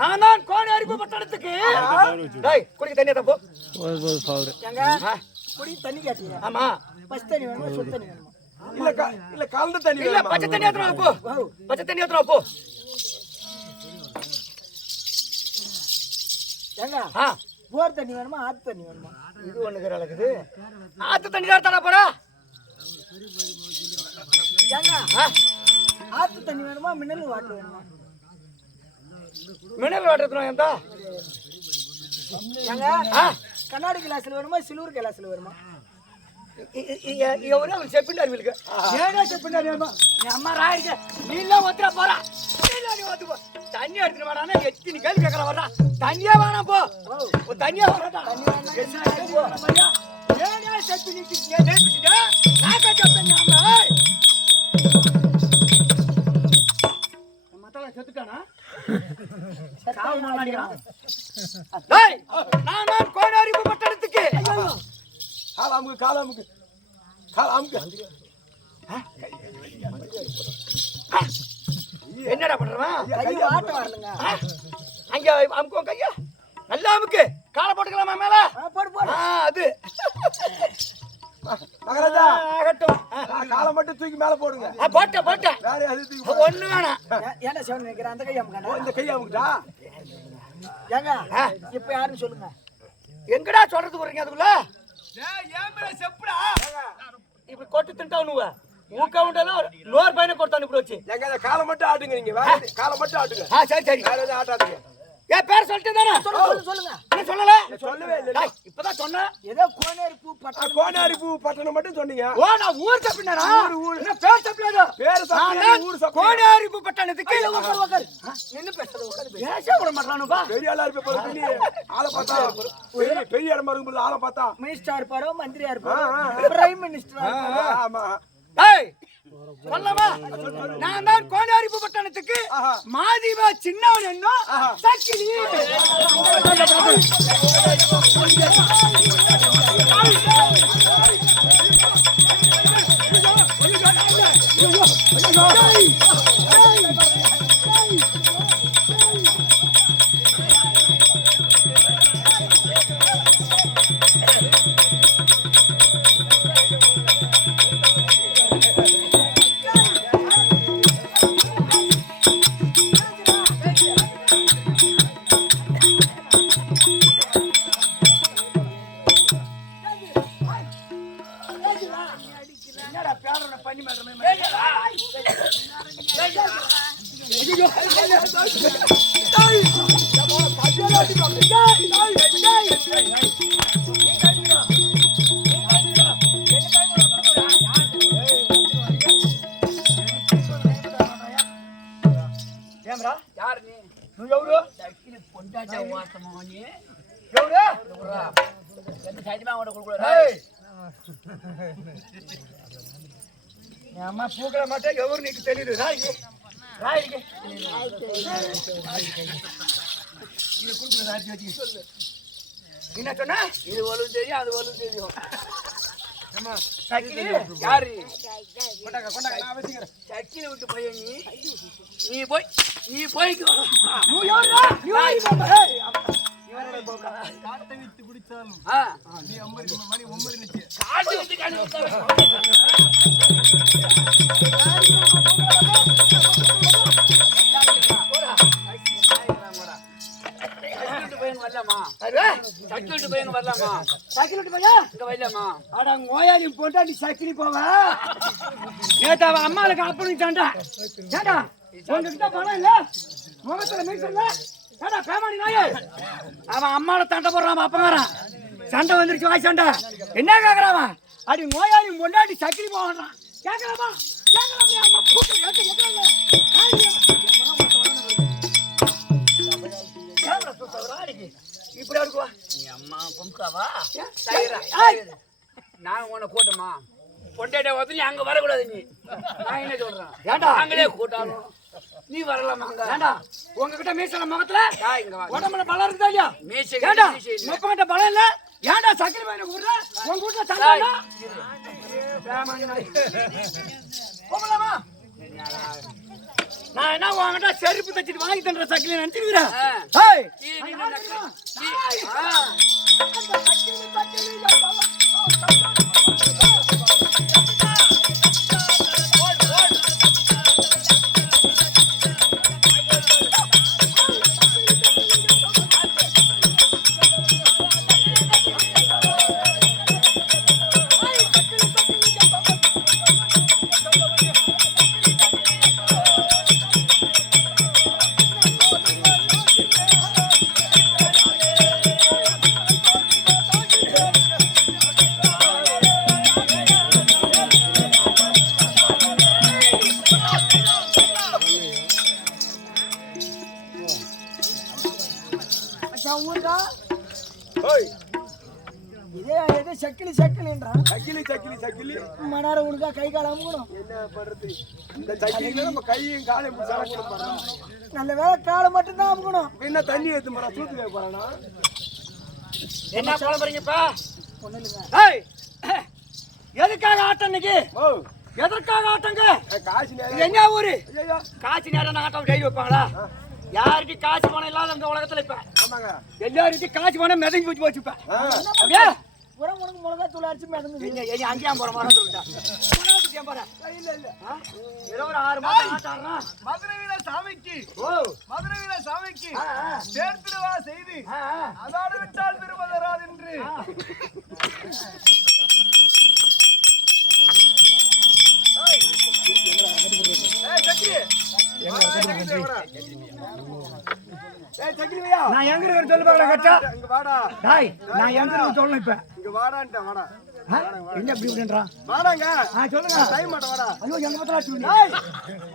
நான் தான் கோணி அரிப்பு பட்டணத்துக்கு குடிக்க தண்ணி தான் போ. குடி தண்ணி கேட்டீங்க? ஆமா. பச்சை தண்ணி வேணுமா சுடு தண்ணி வேணுமா? இல்ல கலந்த தண்ணி இல்ல பச்சை தண்ணி ஏத்துறா போ. பச்சை தண்ணி ஏத்துறா போ. ஏங்க போர் தண்ணி வேணுமா ஆத்து தண்ணி வேணுமா? இது ஒண்ணுக்கு இருக்குது. ஆத்து தண்ணி தான் தர போறா. ஏங்க ஆத்து தண்ணி வேணுமா மினரல் வாட்டர் வேணுமா? மினரல் வாட்டர் எடுத்துறோம் ஏன்டா? ஏங்க கண்ணாடி கிளாஸ்ல வேணுமா சில்வர் கிளாஸ்ல வேணுமா? ఎవరు చెప్పిండారు వీళ్ళకి ఏదో చెప్పిండారు ఏమో నీ అమ్మ రాయిక నీళ్ళ వద్దురా పోరా నీళ్ళని వద్దు தண்ணி எடுத்துட்டு வாடானா எத்தனை கேள்வி கேட்கற வர்றா தண்ணியே வேணாம் போ தண்ணியே வரடா ஏனே செத்து நிக்கிட்டே நேத்துடா நாக்க செத்தங்க அம்மா மத்தல செத்துட்டானா காவு மாடிறான் டேய் நான் கோனாரி பட்டணத்துக்கு காலாமுக்கு என்னடா பண்றவன் கை ஆட்ட வரலங்க அங்க அமுக்கு கையா நல்லா அமுக்கு காலை போட்டுக்கலாமா மேல போடு போடு அது மகராஜா ஆகட்டும் காலை மட்டும் தூக்கி மேல போடுங்க போட்ட வேற அது தூக்கி ஒண்ணு வேணாம் ஏன்னா செவன் நிக்கிற அந்த கை அமுக்கா இந்த கை அமுக்குடா ஏங்க இப்ப யாருன்னு சொல்லுங்க எங்கடா சொல்றதுக்கு வரீங்க அதுக்குள்ள ஏன் மேல செப்புடா இப்படி கொட்டு தின்ட்டானுவ மூக்க உண்டலாம் நோர் பையனை கொடுத்தானு இப்படி வச்சு எங்க அந்த காலை மட்டும் ஆட்டுங்க நீங்க வேற காலை மட்டும் ஆட்டுங்க சரி சரி வேற எதுவும் ஆட்டாதீங்க ஏன் பேர் சொல்லிட்டு தானே சொல்லுங்க என்ன சொல்லல சொல்லவே இல்லை இப்பதான் சொன்னேன் ஏதோ கோனேரி பூ பட்டணம் கோனாரி பூ பட்டணம் மட்டும் சொன்னீங்க ஓ நான் ஊர் தப்பினடா என்ன பேர் தப்பினடா பேர் தப்பினடா ஊர் தப்பினடா கோனாரி பூ பட்டணத்துக்கு உட்கார் நின்னு பேசுறது உட்கார் பேச விட மாட்டானுப்பா பெரிய ஆளா இருப்ப போல நீ ஆளை பார்த்தா பெரிய இடமா இருக்கும் ஆளை பார்த்தா மினிஸ்டரா இருப்பாரோ மந்திரியா இருப்பாரோ பிரைம் மினிஸ்டரா ஆமா ஏய் சொல்லமா நான் தான் கோனாரிப்பு பட்டணத்துக்கு மாதிவா சின்னவன் என்ன சக்கிலி అమ్మ పూకల మాట ఎవరు నీకు తెలియదు என்ன சொன்னா இது வலும் தெரியும் அது வலும் தெரியும் யாரு சக்கில விட்டு போய் நீ போய் காட்டை வித்து குடிச்சாலும் நீ மணி ஒம்பது காட்டு வித்து சக்கிலி போவ நேத்து அவன் அம்மாளுக்கு அப்பனுட்டான்டா ஏண்டா உங்ககிட்ட பணம் இல்ல முகத்துல மீசல்ல ஏண்டா பேமானி நாயே அவன் அம்மாவை தண்டை போடுறான் அப்பங்காரான் சண்டை வந்துருச்சு வாய் சண்டை என்ன கேக்குறான் அடி நோயாளி முன்னாடி சக்கிலி போவான் கேட்கலாமா அம்மா இப்படி இருக்குவா நீ அம்மா கும்காவா நான் உன்னை கூட்டமா பொண்டாட்ட வந்து நீ அங்க வரக்கூடாது நீ நான் என்ன சொல்றேன் ஏண்டா நாங்களே கூட்டாலும் நீ வரலாமா ஏண்டா உங்ககிட்ட மீசல முகத்துல உடம்புல பலம் இருக்குதா இல்லையா மீசை ஏண்டா முப்பங்கிட்ட பலம் இல்ல ஏண்டா சக்கிலி பையனை கூடுற உங்க வீட்டுல சண்டை போகலாமா நான் என்ன வாங்கிட்டா செருப்பு தச்சிட்டு வாங்கி தன்ற சக்கிலி நினைச்சிருக்கிறேன். இதே சக்கிலி சக்கிலின்றான். சக்கிலி மனார உனக்கா கை கால அமுக்கணும். என்ன பண்றது? இந்த சக்கிலில நம்ம கையும் காலையும் பிடிச்சாலும் கூட பண்ணலாம். நல்ல வேலை காலை மட்டும்தான் அமுக்கணும். என்ன தண்ணி ஏத்து மர தூத்து வைக்க போறானா? என்ன புலம்புறீங்கப்பா? ஒண்ணு இல்லைங்க. ஏய், எதுக்காக ஆட்டம் இன்னைக்கு? ஓ, எதற்காக ஆட்டங்க? காசு இது நேரம். என்ன ஊரு? ஐயோ, காசு நேரம் ஆட்டம் கையில் வைப்பாங்களா? யாருக்கு காசு பணம் இல்லாத இந்த உலகத்துல இப்ப ஆமாங்க. எல்லாருக்கும் காசு பணம் மிதங்கி வச்சு வச்சுப்பேன். ஆ, அப்படியே உரம் உனக்கு மிளகா தூள் அரைச்சு மிதந்து அங்கேயும் போற மாதிரி இல்ல ஏதோ ஒரு 6 மாசம் ஆட்டாடுறான். மதுரையில சாமிக்கு ஓ மதுரையில சாமிக்கு ஆ, ஆ. சேர்த்துடுவா செய்தி ஆ, ஆ. அதோடு விட்டால் திருமதராது என்று நான் எங்க இருக்கிற சொல்லு பாக்கல கட்டா. இங்க வாடா, டாய் நான் எங்க இருக்கிற சொல்லணும் இப்ப. இங்க வாடான்ட்ட வாடா, என்ன இப்படி இப்படின்றான்? வாடாங்க. சொல்லுங்க. டைம் மாட்ட வாடா. ஐயோ எங்க பத்தல அடிச்சு. ஏய்,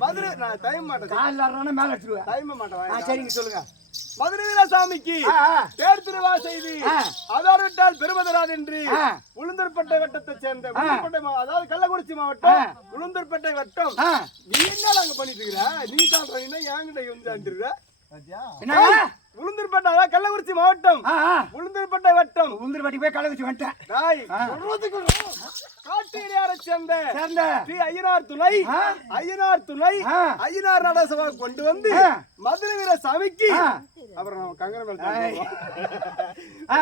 மதுரை நான் டைம் மாட்டேன். கால்ல ஆறறானே மேல அடிச்சுடுவேன். டைம் மாட்டேன். சரிங்க சொல்லுங்க. மதுரை வீரசாமிக்கு தேர் திருவா செய்தி அதோடு விட்டால் பெருமதராது என்று உளுந்தூர்பேட்டை வட்டத்தை சேர்ந்த உளுந்தூர்பேட்டை அதாவது கள்ளக்குறிச்சி மாவட்டம் உளுந்தூர்பேட்டை வட்டம். நீ என்ன அங்க பண்ணிட்டு இருக்கிற? நீ சொல்றீங்கன்னா என்கிட்ட வந்து என்ன உளுந்தூர்பேட்டை அதாவது கள்ளக்குறிச்சி மாவட்டம் உளுந்தூர்பேட்டை வட்டம். உளுந்தூர்பேட்டை போய் கள்ளக்குறிச்சி வந்துட்டேன். காட்டேரியாரை சேர்ந்த சேர்ந்த ஸ்ரீ ஐயனார் துணை ஐயனார் நடசபா கொண்டு வந்து மதுரை வீர சாமிக்கு அப்புறம் கங்கர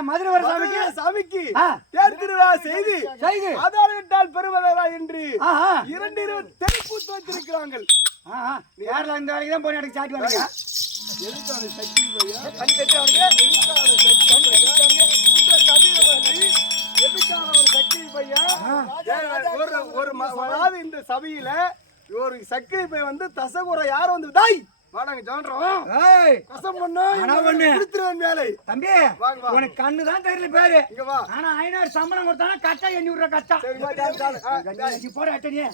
மதுரை வர சாமிக்கு தேர் திருவிழா செய்து அதோடு விட்டால் பெருமதரா என்று 2 தெருக்கூத்து வைத்திருக்கிறார்கள். கேரளா இந்த வேலைக்கு தான் போய் எனக்கு சாட்டி வந்தீங்க. எதுக்கான சக்தி பையா கண் கட்டவனுக்கு இந்த சபையில வந்து எதுக்கான ஒரு சக்தி பையா ஒரு இந்த சபையில ஒரு சக்தி பை வந்து தசகுறை யார் வந்து தாய் வாடாங்க சொல்றோம். கசம் பண்ணு கொடுத்துருவேன் வேலை. தம்பி உனக்கு கண்ணு தான் தெரியல பேரு. இங்க வா. ஆனா 500 சம்பளம் கொடுத்தானா கட்டா 800 ரூபாய் கட்டா. நீ போட அட்டனே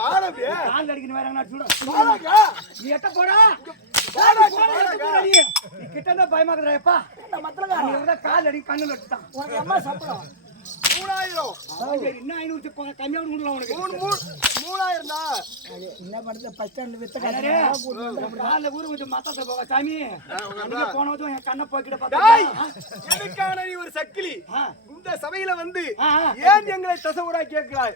கால் அடிக்கணும் வேற என்ன சொல்ற நீ எட்ட போடா நீ கிட்ட தான் பயமாக்குறப்பா கால் அடி கண்ணுல வச்சுட்டான். உனக்கு அம்மா சம்பளம் 3000 இன்னும் 500 கம்மியா கொடுக்கலாம் உனக்கு. 3000 தான் என்ன பண்றது? பஸ் ஸ்டாண்ட்ல வித்த காலைல ஊரு கொஞ்சம் மத்தத்தை போக சாமி போனதும் என் கண்ணை போய்கிட்ட எதுக்கான நீ ஒரு சக்கிலி இந்த சபையில வந்து ஏன் எங்களை தசவுரா கேட்கிறாய்?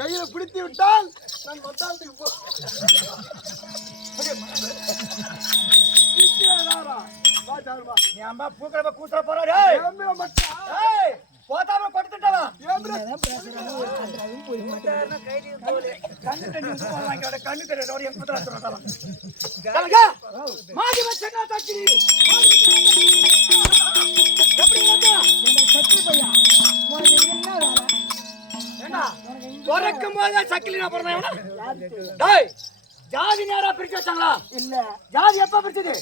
கையில பிடித்து விட்டால் நான் மத்தாளத்துக்கு போ பூக்கள கூட்டுற போறாரு போதாம கொடுத்துட்டவா கண்ணு தெரியோட என் புத்தரா சொல்றவன் மாடி வச்சா தச்சி எப்படி வந்தா சக்தி பையா உனக்கு என்ன வேலை? ஏண்டா பொறக்கும் போது சக்கிலினா பிறந்தவனா டேய் ஜாதி நேரா பிரிச்சு வச்சாங்களா? இல்ல. ஜாதி எப்ப பிரிச்சது?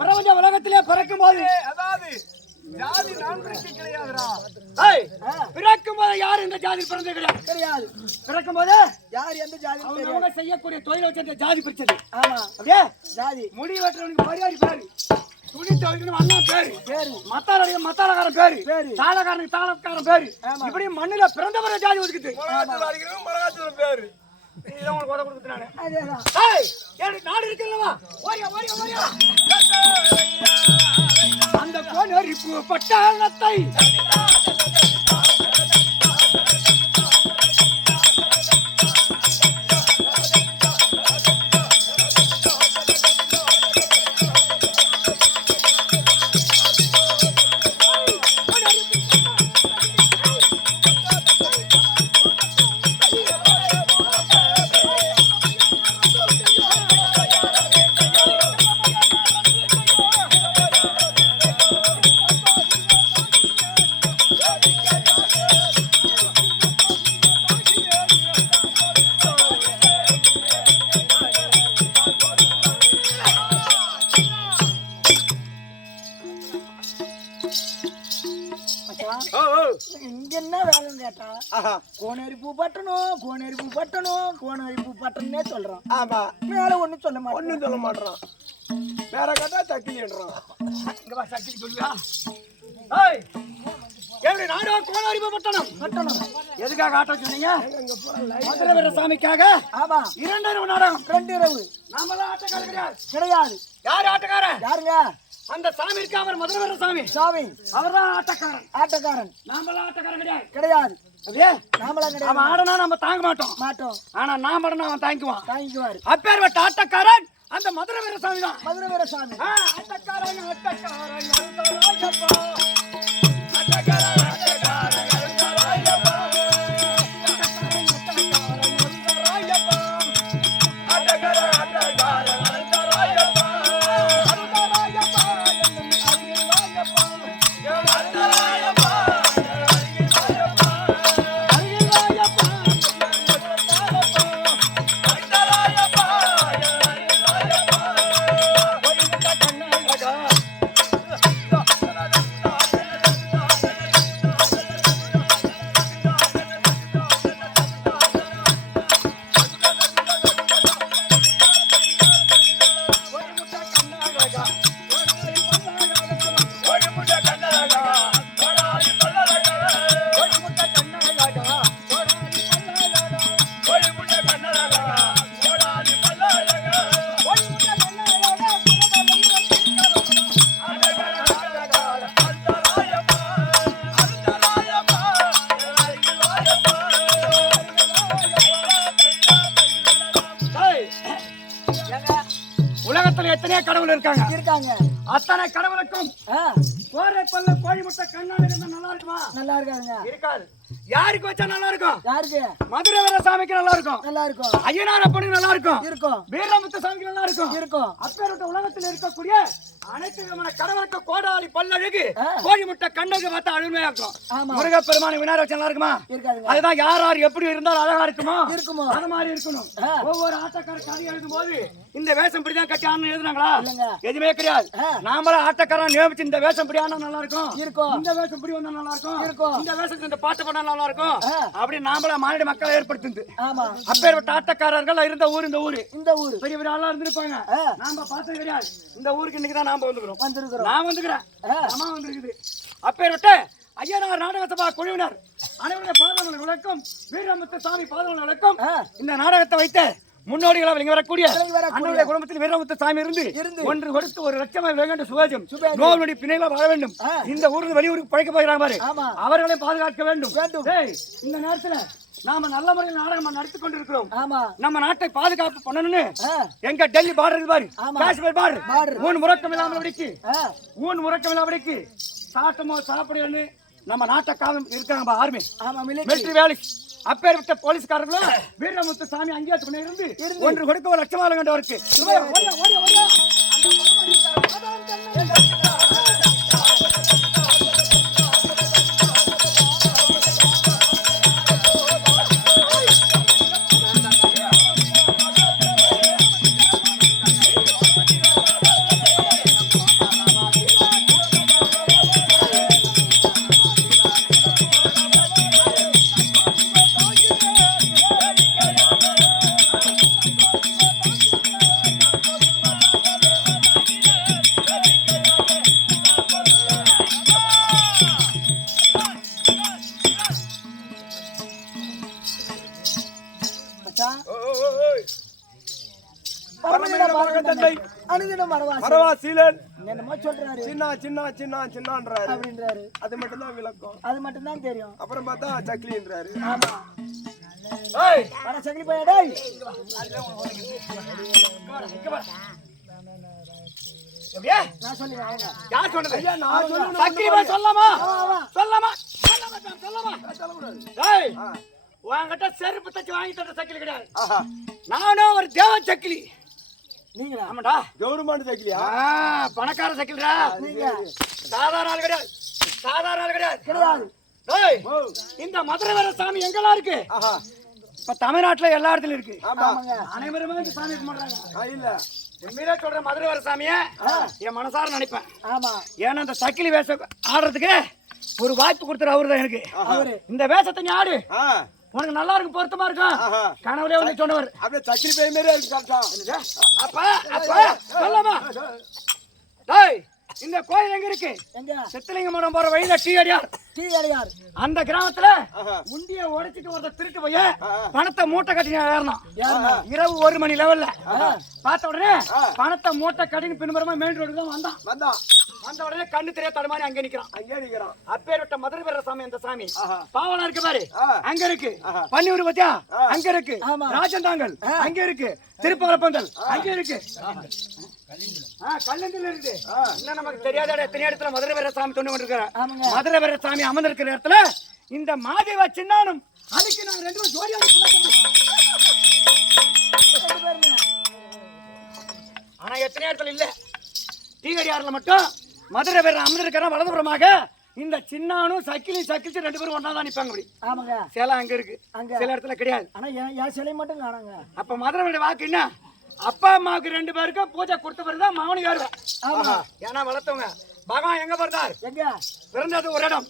பிரபஞ்ச உலகத்திலே பிறக்கும் போது அதாவது ஜாதி நான் பிரிக்க கிடையாதுடா. ஏய் பிறக்கும் போது யார் இந்த ஜாதி பிறந்தது கிடையாது. பிறக்கும் போது யார் எந்த ஜாதி அவங்க செய்யக்கூடிய தொழிலை வச்சு அந்த ஜாதி பிரிச்சது. ஆமா அப்படியே ஜாதி முடி வெட்டுறவனுக்கு பரியாரி பேரு, துணி துவைக்கணும் அண்ணா பேரு, மத்தாளக்காரன் பேரு, தாளக்காரனுக்கு தாளக்காரன் பேரு, இப்படி மண்ணுல பிறந்தவர ஜாதி ஒதுக்குது. மரகாத்தூர் பேரு உனக்கு உதவி கொடுத்துனானே அதேதான். நாடு இருக்குல்லவா அந்த கோனரிப்பு பட்டாளத்தை கேட்டா ஆஹா கோனேரி பூ பட்டணும் கோனேரி பூ பட்டணும் கோனேரி பூ பட்டணும்னே சொல்றான். ஆமா மேல ஒண்ணும் சொல்ல மாட்டேன். ஒண்ணும் சொல்ல மாட்டான். வேற கேட்டா சக்கிலின்றான். இங்க வா சக்கிலி சொல்லுவா. ஏய் எப்படி நாடோ கோனாரி பட்டணம் பட்டணும் எதுக்காக ஆட்ட சொன்னீங்க? மதுரை வீர சாமிக்காக. ஆமா 2 இரவு நாடகம். 2 இரவு நாமெல்லாம் ஆட்டக்காரர் கிடையாது. கிடையாது. யார் ஆட்டக்காரன்? யாருங்க? அந்த சாமி இருக்கு, அவர் மதுரை வீர சாமி. சாமி அவர்தான் ஆட்டக்காரன். ஆட்டக்காரன் நாமெல்லாம் ஆட்டக்காரன் கிடையாது. கிடையாது. அப்படியே நாமளா கிடையாது. அவன் ஆடனா நம்ம தாங்க மாட்டோம். மாட்டோம். ஆனா நான் ஆடனா அவன் தாங்கிக்குவான். தாங்கிக்குவாரு. அப்பேர்வட்ட ஆட்டக்காரன் அந்த மதுரை வீர சாமி தான். மதுரை வீர சாமி. ஆட்டக்காரன் ஆட்டக்காரன் அருந்தராயப்பா. ஆட்டக்காரன் ஆட்டக்காரன் அருந்தராயப்பா. ஆட்டக்காரன் ஆட்டக்காரன் அருந்தராயப்பா. அருந்தராயப்பா அருந்தராயப்பா. அருந்தராயப்பா அருந்தராயப்பா. அருந்தராயப்பா அருந்தராயப்பா. உலகத்துல எத்தனையோ கடவுள் இருக்காங்க. இருக்காங்க. அத்தனை கடவுளுக்கும் கோரை பல்ல கோழி முட்டை கண்ணாடி இருந்தா நல்லா இருக்குமா? நல்லா இருக்காங்க. இருக்காது. யாருக்கு வச்சா நல்லா இருக்கும்? யாருக்கு? மதுரை வீர சாமிக்கு நல்லா இருக்கும். நல்லா இருக்கும். ஐயனார் அப்பனுக்கு நல்லா இருக்கும். இருக்கும். வீரமுத்து சாமிக்கு நல்லா இருக்கும். இருக்கும். அப்பேற்பட்ட உலகத்தில் இருக்கக்கூடிய அனைத்து விதமான கடவுளுக்கு கோடாலி பல்லழகு கோழி முட்டை கண்ணழகு பார்த்தா அழுமையா இருக்கும். முருகப்பெருமான விநாயகர் வச்சா நல்லா இருக்குமா? இருக்காதுங்க. அதுதான் யார் யார் எப்படி இருந்தாலும் அழகா இருக்குமோ இருக்குமோ அது மாதிரி இருக்கணும். ஒவ்வொரு ஆட்டக்கார கதை எழுதும் போது இந்த வேஷம் இப்படிதான் கட்டி ஆடணும் எழுதுனாங்களா? எதுவுமே கிடையாது. நாமளா ஆட்டக்காரன் நியமிச்சு இந்த வேஷம் இப்படி ஆனா நல்லா இருக்கும். இந்த வேஷம் இப்படி வந்தா நல்லா இருக்கும். இந்த வேஷத்துக்கு இந்த பாட்டு பண்ணா நல்லா இருக்கும். அப்படி நாமளா மாநில மக்களை ஏற்படுத்துது. அப்பேற்பட்ட ஆட்டக்காரர்கள் இருந்த ஊர் இந்த ஊரு. இந்த ஊரு பெரிய பெரிய ஆளா இருந்திருப்பாங்க. நாம பார்த்தது கிடையாது. இந்த ஊருக்கு இன்னைக்கு தான் நாம வந்துக்கிறோம். நான் வந்துக்கிறேன். அம்மா வந்திருக்குது. அப்பேற்பட்ட ஐயனார் நாடக சபா குழுவினர் அனைவருடைய பாதங்களுக்கும் வீரமுத்து சாமி பாதங்களுக்கும் இந்த நாடகத்தை வைத்து முன்னோடிகளாக இங்க வரக்கூடிய அண்ணனுடைய குடும்பத்தில் வீரமுத்து சாமி இருந்து ஒன்று கொடுத்து 1 லட்சம் வேண்டும் சுவேஜம் நோய் பிணையில வாழ வேண்டும். இந்த ஊருக்கு வெளியூருக்கு பழைக்க போகிறாங்க பாரு, அவர்களை பாதுகாக்க வேண்டும். இந்த நேரத்துல நாம நல்ல முறையில் நாடகம் நடத்தி கொண்டிருக்கிறோம். நம்ம நாட்டை பாதுகாப்பு பண்ணணும்னு எங்க டெல்லி பார்டர் பாரு, காஷ்மீர் பார்டர் ஊன் முறக்கம் இல்லாமடிக்கு சாட்டமோ சாப்பிடுன்னு நம்ம நாட்டை காலம் இருக்காங்க ஆர்மி மிலிட்டரி வேலை. அப்பேற்பட்ட போலீஸ்காரர்களும் வீரமுத்து சாமி அங்கேயே துணை இருந்து ஒன்று கொடுக்க 1 லட்சம் ஆளுங்க இருக்கு. அது மட்டும் தான் விளக்கம். அது மட்டும் தான் தெரியும். அப்புறம் பார்த்தா சக்கிலின்றாரு. சக்கிலி போயா டேய். நான் சொல்லுவேன். யார் சொன்னது? ஐயா நான் சொல்லுவேன். சக்கிலி போய் சொல்லலாமா? சொல்லலாமா? சொல்லக்கூடாது. டேய் உன்கிட்ட செருப்பு தச்சு வாங்கி தர சக்கிலி கிடையாது. நானும் ஒரு தேவ சக்கிலி. நீங்களா? ஆமாடா. கவர்மெண்ட் சக்கிலியா? பணக்கார சக்கிலிடா. நீங்க சாதாரண ஆள் கிடையாது. கிடையாது. டேய் இந்த மதுரை வீர சாமி எங்கெல்லாம் இருக்கு? இப்ப தமிழ்நாட்டுல எல்லா இடத்துலயும் இருக்கு. ஆமாங்க. அனைவருமே இந்த சாமி கும்பிடுறாங்க. இல்ல உண்மையிலே சொல்ற மதுரை வர சாமியை என் மனசார நினைப்பேன். ஆமா. ஏன்னா அந்த சக்கிலி வேஷம் ஆடுறதுக்கு ஒரு வாய்ப்பு கொடுத்துரு அவருதான் எனக்கு. இந்த வேஷத்தை நீ ஆடு, உனக்கு நல்லா இருக்கும், பொருத்தமா இருக்கும். கனவுலே வந்து சொன்னவர் அப்படியே சக்கிலி பேய் மாதிரி இருக்கு. அப்ப அப்ப சொல்லமா டேய், இந்த கோயில் எங்க இருக்கு? எங்க? சித்தலிங்க மடம் போற வழியில டீ அடியார். டீ அடியார். அந்த கிராமத்துல உண்டிய உடைச்சிட்டு ஒருத்தர் திருட்டு போய் பணத்தை மூட்டை கட்டி ஏறணும். இரவு 1 மணி லெவல்ல பார்த்த உடனே பணத்தை மூட்டை கட்டின்னு பின்புறமா மெயின் ரோடு தான் வந்தான். வந்த உடனே கண்ணு தெரிய தடுமாறி அங்க நிக்கிறான். அப்பேற்பட்ட மதுரை பெற சாமி அந்த சாமி. பாவனா இருக்கு பாரு, அங்க இருக்கு. பன்னியூர் பத்தியா அங்க இருக்கு. ராஜந்தாங்கல் அங்க இருக்கு. திருப்பரப்பந்தல் அங்க இருக்கு. கல்லந்தில் இருக்கு. இன்னும் நமக்கு தெரியாத எத்தனை இடத்துல மதுரை பெற சாமி தொண்டு கொண்டிருக்கிற மதுரை பெற சாமி அமர்ந்திருக்கிற இடத்துல இந்த மாதேவா சின்னானும் அதுக்கு நாங்க 2 பேரும் ஜோடியா ஆனா எத்தனை இடத்துல இல்ல. டீகடியாறுல மட்டும் மதுரை பெற அமர்ந்திருக்கிற வலதுபுறமாக இந்த சின்னானும் சக்கிலிச்சு 2 பேரும் ஒன்னா தான் நிப்பாங்க. அப்படி ஆமாங்க. சிலை அங்க இருக்கு, சில இடத்துல கிடையாது. ஆனா என் சிலை மட்டும் காணாங்க. அப்ப மதுரை வாக்கு என்ன, அப்பா அம்மாவுக்கு 2 பேருக்கும் பூஜை கொடுத்த பிறகுதான் மகனுக்கு ஏறுவேன். ஏன்னா வளர்த்தவங்க பகவான் எங்க பிறந்தார்? எங்க பிறந்தது ஒரு இடம்,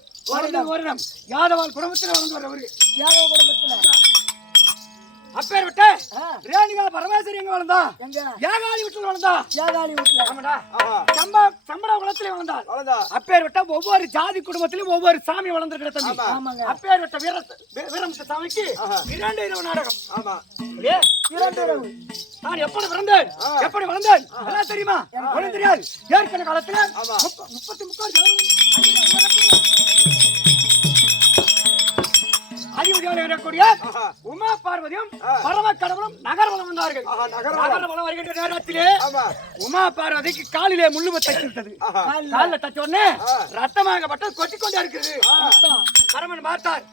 ஒரு இடம் யாதவால் குடும்பத்துல வளர்ந்து வரவரு. யாதவ குடும்பத்துல அப்பேற்பட்ட ரேணுகா பரமேஸ்வரி எங்க வளர்ந்தா? எங்க? ஏகாலி வீட்டுல வளர்ந்தா. ஏகாலி வீட்டுல. ஆமாடா. சம்பட குலத்திலே வளர்ந்தா. அப்பேற்பட்ட ஒவ்வொரு ஜாதி குடும்பத்திலும் ஒவ்வொரு சாமி வளர்ந்துருக்கிற தம்பி. அப்பேற்பட்ட வீரமுத்து சாமிக்கு 2 இரவு நாடகம். ஆமா. 2 இரவு. நான் எப்படி பிறந்தேன், எப்படி வளர்ந்தேன் எல்லாம் தெரியுமா? ஒன்றும் தெரியாது. ஏற்கனவே காலத்துல 33 அறிவுடைய உமா பார்வதியும் பரம கடவுளும் நகர்வலம் வந்தார்கள். நகர்வலம் வருகின்ற நேரத்திலே உமா பார்வதிக்கு காலிலே முள்ளு தச்சுவிட்டது. காலில் தச்ச உடனே ரத்தமாகப்பட்ட கொட்டிக்கொண்டே இருக்குது. பரமன் பார்த்தார்,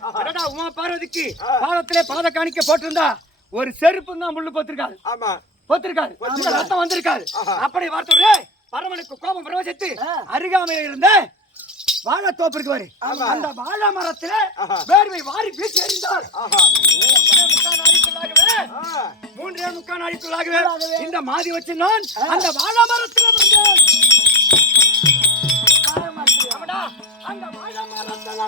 உமா பார்வதிக்கு பாதத்திலே பாத காணிக்க போட்டிருந்தா ஒரு செருப்பு தான் முள்ளு போத்திருக்காரு. ரத்தம் வந்திருக்காரு. அப்படி பார்த்த உடனே பரமனுக்கு கோபம் பிரவசித்து அருகாமையில் இருந்த வாழைத்தோப்பிற்கு வரு. அந்த வாழை மரத்திலே வேர்வை வாரி வீசி எறிந்தார். 3.25 நாளைக்குள்ளாகவே இந்த மாதி வச்சு நான் அந்த வாழை மரத்திலே பிறந்தேன். அந்த வாழை மரத்தில்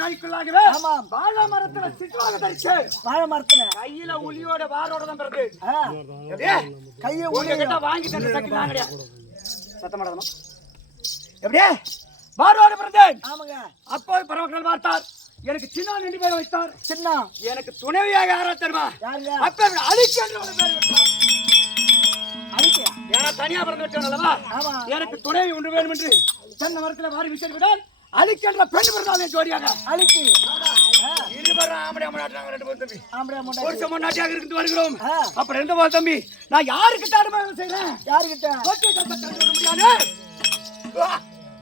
நாளைக்குள்ளாகவே வாழை மரத்துல சிட்டுவாக தரிச்சு வாழை மரத்துல கையில உளியோட வாரோட தான் பிறகு கையை உங்ககிட்ட வாங்கி தந்த சக்தி தான் கிடையாது. சத்தமாடமா எப்படியே வாரோட பிறந்தேன். ஆமாங்க. அப்போ பரமக்கள் பார்த்தார், எனக்கு சின்ன 2 பேர் வைத்தார். சின்ன எனக்கு துணைவியாக யாரா தெரியுமா? அப்ப அழிக்கு என்று ஒரு பேர் வைத்தார். அழிக்கா? ஏன்னா தனியா பிறந்து வச்சோம் அல்லவா? எனக்கு துணைவி ஒன்று வேணும் என்று தென்னை மரத்துல வாரி விசாரிவிட்டால் அழிக்கின்ற பெண் பிறந்தாலே ஜோடியாக அழிக்கு. இருவரும் ஆம்படியா முன்னாடி 2 பேரும் தம்பி. ஆம்படியா முன்னாடி ஒரு சமநாட்டியாக இருந்து வருகிறோம். அப்புறம் எந்த போல் தம்பி நான் யாருக்கிட்ட அனுமதி செய்யறேன்? யாருக்கிட்ட? தொட்டி தேசத்தை ஆண்டு வர முடியாது.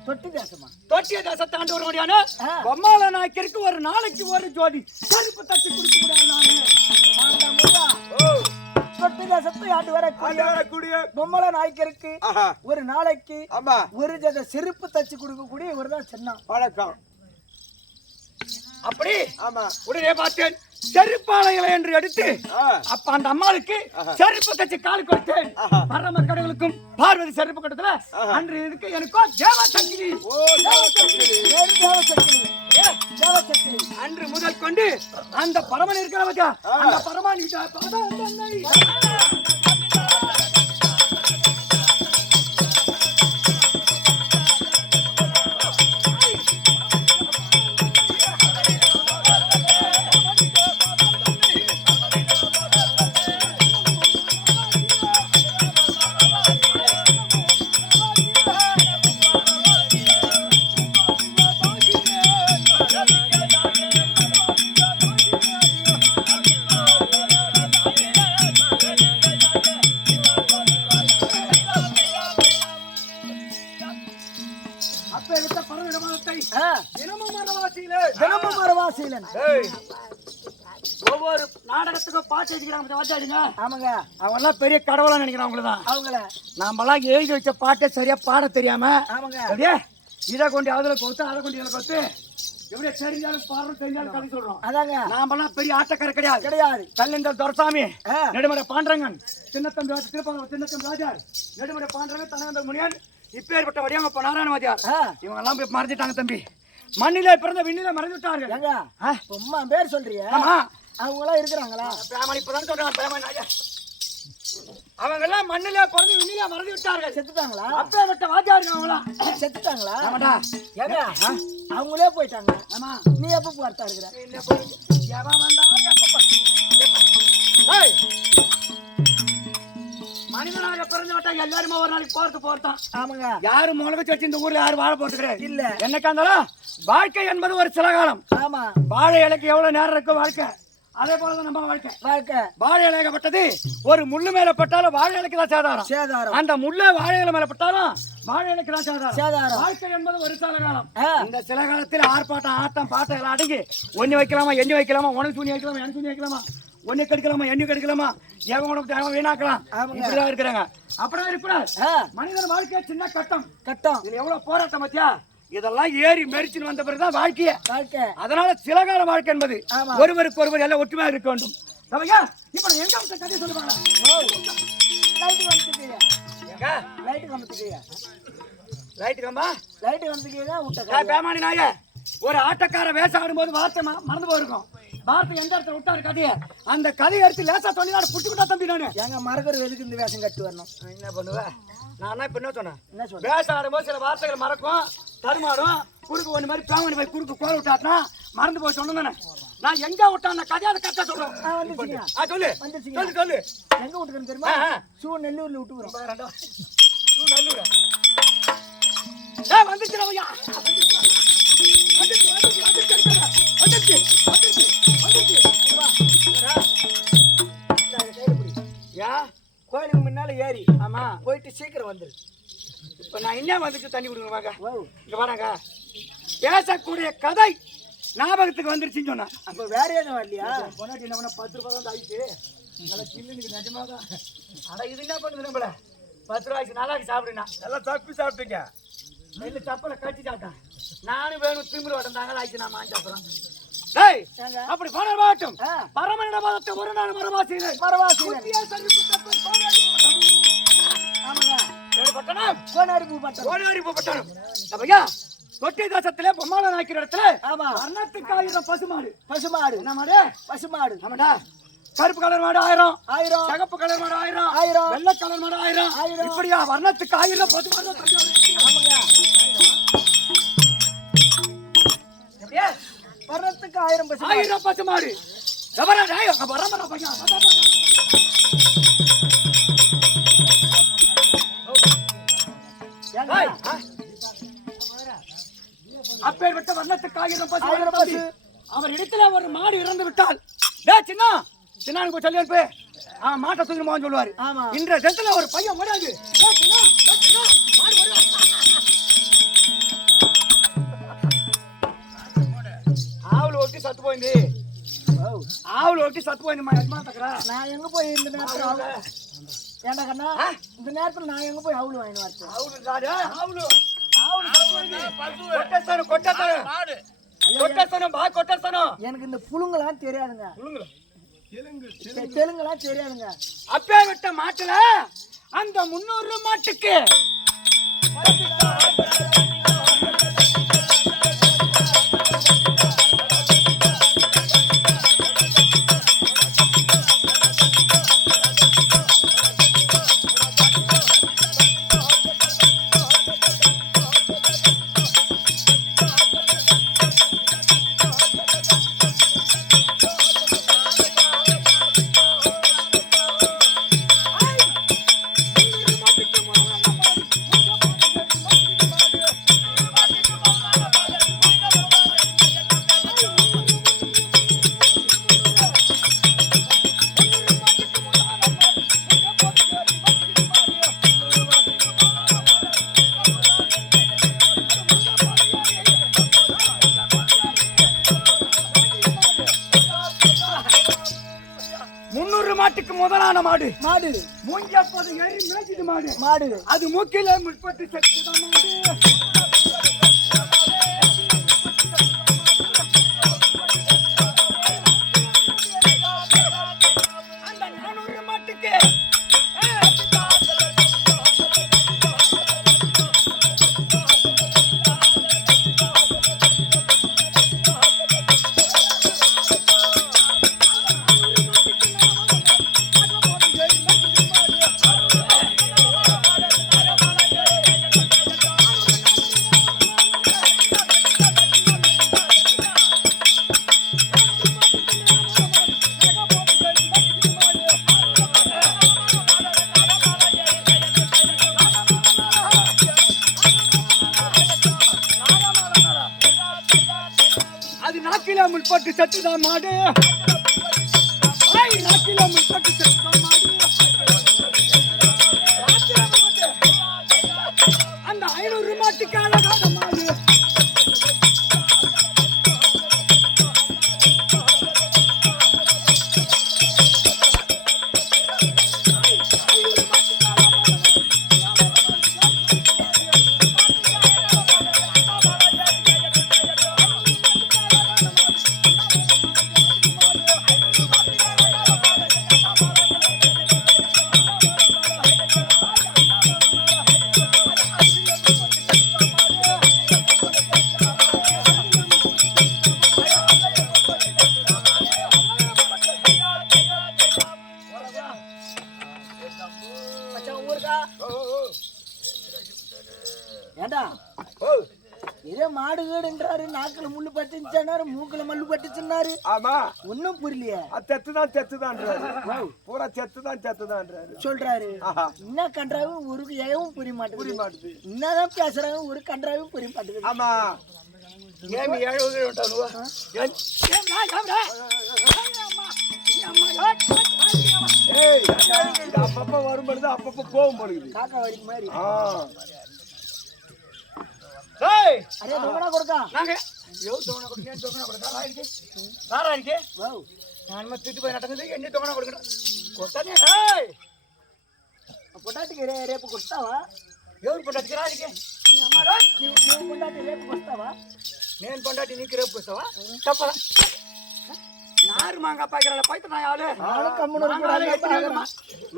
தொட்டி தேசமா? தொட்டிய தேசத்தை ஆண்டு வர முடியாது. பொம்மால நாய்க்கிற்கு ஒரு நாளைக்கு ஒரு ஜோடி செருப்பு தச்சு குடிச்சு விடாது நானு. தொட்டி தேசத்தை ஆண்டு வரக்கூடிய பொம்மல நாய்க்கிற்கு ஒரு நாளைக்கு ஒரு ஜத செருப்பு தச்சு கொடுக்கக்கூடிய இவர்தான் சின்ன வழக்கம். அப்படி உடனே பார்த்தேன் செருப்பாளைகளை என்று எடுத்து அப்ப அந்த அம்மாளுக்கு செருப்பு தச்சு கால் கொடுத்தேன். பரம கடவுளுக்கும் பார்வதி செருப்பு கட்டத்துல அன்று இதுக்கு எனக்கும் தேவசக்தி அன்று முதல் கொண்டு அந்த பரமன் இருக்கிற அந்த பரமான் தினமும் மரவாசீலன். ஒவ்வொரு நாடகத்துக்கும் பாட்டு எழுதிக்கிறாங்க வாத்தியாடிங்க. ஆமாங்க. அவங்க எல்லாம் பெரிய கடவுளா நினைக்கிறாங்க. அவங்களதான் அவங்கள நாமெல்லாம் எழுதி வச்ச பாட்டை சரியா பாட தெரியாம ஆமாங்க. அப்படியே இதை கொண்டு அதுல கொத்து அதை கொண்டு இதுல கொத்து எப்படியே தெரிஞ்சாலும் பாடுறோம் தெரிஞ்சாலும் கதை சொல்றோம். அதாங்க. நாமெல்லாம் பெரிய ஆட்டக்கார கிடையாது. கிடையாது. கல்லிந்தல் துரசாமி, நெடுமலை பாண்டரங்கன், சின்னத்தம்பி திருப்பதி சின்னத்தம்பி ராஜார், நெடுமலை பாண்டரங்கன், தனவேந்தர் முனியன், இப்பேற்பட்ட வடிவங்க நாராயண வாத்தியார் இவங்க எல்லாம் போய் மறைஞ்சிட்டாங்க தம்பி. மண்ணிலே பிறந்த விண்ணிலே மறைந்து விட்டார்கள். ஏங்க உம்மா பேர் சொல்றியா? அவங்க எல்லாம் இருக்கிறாங்களா? இப்பதான் சொல்றாங்க. அவங்க எல்லாம் மண்ணிலே பிறந்து விண்ணிலே மறைந்து விட்டார்கள். செத்துட்டாங்களா? அப்பேற்பட்ட வாத்தியாருங்க அவங்களாம் செத்துட்டாங்களா? ஆமாடா. ஏங்க அவங்களே போயிட்டாங்க. ஆமா. நீ எப்ப பார்த்தா இருக்கிற? மனிதனாக பிறந்து விட்டா எல்லாருமே ஒரு நாளைக்கு போறதுதான். ஆமாங்க. யாரும் முளக வச்சு இந்த ஊர்ல யாரும் வாழ போறது கிடையாது. இல்ல என்னக்கா இருந்தாலும் வாழ்க்கை என்பது ஒரு சில காலம். ஆமா. வாழை இலைக்கு எவ்வளவு நேரம் இருக்கும் வாழ்க்கை, அதே போலதான் நம்ம வாழ்க்கை. வாழை இலைக்கப்பட்டது ஒரு முள்ளு மேல பட்டாலும் வாழை இலைக்கு தான் சேதாரம். அந்த முள்ள வாழை இலை மேல பட்டாலும் வாழை இலைக்கு தான் சேதாரம். வாழ்க்கை என்பது ஒரு சில காலம். இந்த சில காலத்தில் ஆர்ப்பாட்டம் ஆட்டம் பாட்டம் எல்லாம் அடங்கி ஒண்ணு வைக்கலாமா எண்ணி வைக்கலாமா, உனக்கு துணி வைக்கலாமா எனக்கு துணி வைக்கலாமா, ஒண்ணு கெடுக்கலாமா எண்ணி கெடுக்கலாமா, எவன் வீணாக்கலாம் இப்படிதான் இருக்கிறாங்க. அப்படிதான் இருக்கிறார் மனிதன் வாழ்க்கைய சின்ன கட்டம். இதுல எவ்வளவு போராட்டம் பத்தியா, இதெல்லாம் ஏறி மெரிச்சுன்னு வந்த பிறகுதான் வாழ்க்கை. அதனால சில கால வாழ்க்கை என்பது ஒருவருக்கு ஒருவர் எல்லாம் ஒற்றுமையாக இருக்க வேண்டும். இப்ப எங்க கதை சொல்லுவாங்க. ஒரு ஆட்டக்கார வேஷம் ஆடும்போது வார்த்தை மறந்து போயிருக்கும். வார்த்தை எந்த இடத்துல விட்டாரு கதையை, அந்த கதையை எடுத்து லேசா சொல்லி புடிச்சுக்கிட்டா தம்பி. நானு எங்க மறக்கிற எதுக்கு இந்த வேஷம் கட்டு வரணும்? என்ன பண்ணுவேன் நான் இப்ப என்ன சொன்னேன், வேஷம் ஆடும்போது சில வார்த்தைகள் மறக்கும், தருமாறும், குறுக்கு ஒண்ணு மாதிரி பேமணி போய் குறுக்கு கோல விட்டாட்னா மறந்து போய் சொன்னேன். நான் எங்க விட்டேன் அந்த கதையை அதை கரெக்டா சொல்றேன். சொல்லு சொல்லு சொல்லு. எங்க விட்டுக்கணும் தெரியுமா? நெல்லூர்ல விட்டுக்கிறோம். நல்லூர் வந்துச்சு கோயிலுக்கு முன்னால ஏறி ஆமா போயிட்டு சீக்கிரம் வந்துரு. இப்ப நான் என்ன வந்துட்டு தண்ணி கொடுங்க இங்க வராங்க. பேசக்கூடிய கதை ஞாபகத்துக்கு வந்துருச்சுன்னு சொன்னா அப்ப வேற எதுவும் வரலையா? பொன்னாட்டி என்ன பண்ண 10 ரூபாய் தான் ஆயிடுச்சு. நல்லா சில்லுக்கு நிஜமாதான். ஆனா இது என்ன பண்ணுது நம்மள 10 ரூபாய்க்கு நாளாக்கு சாப்பிடுனா எல்லாம் தப்பி சாப்பிட்டீங்க. இல்ல தப்பல கட்டி சாப்பிட்டேன். நானும் வேணும் திமிரு வட்டாங்க ஆயிடுச்சு. நான் வாங்கி சாப்பிடுறேன். அப்படி போனட்டும் பரமனிட மதத்தை ஒரு நாள் மரவாசீலன் தொட்டி தேசத்திலே பொம்மால நாய்க்கிற இடத்துல வர்ணத்துக்கு 1000 பசுமாடு ஆமாடா. கருப்பு கலர் மாடு 1000, சிகப்பு கலர் மாடு 1000, வெள்ளை கலர் மாடு 1000, இப்படியா வர்ணத்துக்கு 1000 பசுமாடு. வர்ணத்துக்கு 1000 பசுமாடு. அப்பேற்பட்ட வர்ணத்துக்கு 1000 பசு. அவர் இடத்துல ஒரு மாடு இறந்து விட்டால் சின்ன போய் சொல்லி அனுப்பு, மாட்டை தூக்கி போவான்னு சொல்லுவாரு. இன்றைய தினத்துல ஒரு பையன் ஓடாது, ஆவுல ஒட்டி சத்து போயிருந்து நான் எங்க போய் இந்த நேரத்துல ஏண்டா கண்ணா இந்த நேரத்துல நான் எங்க போய் அவுள் வாங்கிட்டு வரேன்? எனக்கு இந்த புழுங்கெல்லாம் தெரியாதுங்க. தெலுங்குலாம் தெரியாதுங்க. அப்பே விட்ட மாட்டுல அந்த 300 மாட்டுக்கு மாட்டுக்கு முதலான மாடு மாடு மூங்கிய போது ஏறி மேய்ச்சிட்டு மாடு மாடு அது மூக்கில முற்பட்டு செத்துதான் மாடு. அந்த 400 மாட்டுக்கு நாக்கில முற்பட்டு சத்துதான் மாடு. நாக்கில முற்பட்டு சத்துதான் மாடு. அந்த 500 மாட்டுக்கு அழகான மாடு. ஏண்டா இதே மாடு வீடுன்றாரு, நாக்குல முள்ளு பட்டுச்சுன்னாரு, மூக்குல மல்லு பட்டுச்சுன்னாரு. ஆமா ஒன்னும் புரியலையே. செத்துதான் பூரா செத்துதான் சொல்றாரு. என்ன கன்றாவும் ஒரு ஏவும் புரிய மாட்டேங்குது. என்னதான் பேசுறாங்க ஒரு கன்றாவும் புரிய மாட்டேங்குது. ஆமா ஏமி 70 அப்பப்ப வரும்பொழுது அப்பப்ப போகும் பொழுது காக்கா வடிக்கு மாதிரி. அரே தோகனா கொடுக்கா. நாங்க தோகனா கொடுக்கேன். தோகனா கொடுக்கா ராயிருக்கு. ராராயிருக்கு. வாவ். நான் மத்திட்டு போய் நடக்குது. என்ன தோகனா கொடுக்கறேன். கொட்டானே. பொட்டாட்டிக்கு ரேப்பு கொடுத்தாவா? ఎవరు పొండాటికి రాడికి అమ్మారా నువ్వు పొండాటి రేపు వస్తావా? నేను పొండాటి నీకు రేపు వస్తావా? చెప్పరా நார் மாங்காய் பாக்கறல பைத்த நான் ஆளு நானு கம்முனு இருக்கறேன்.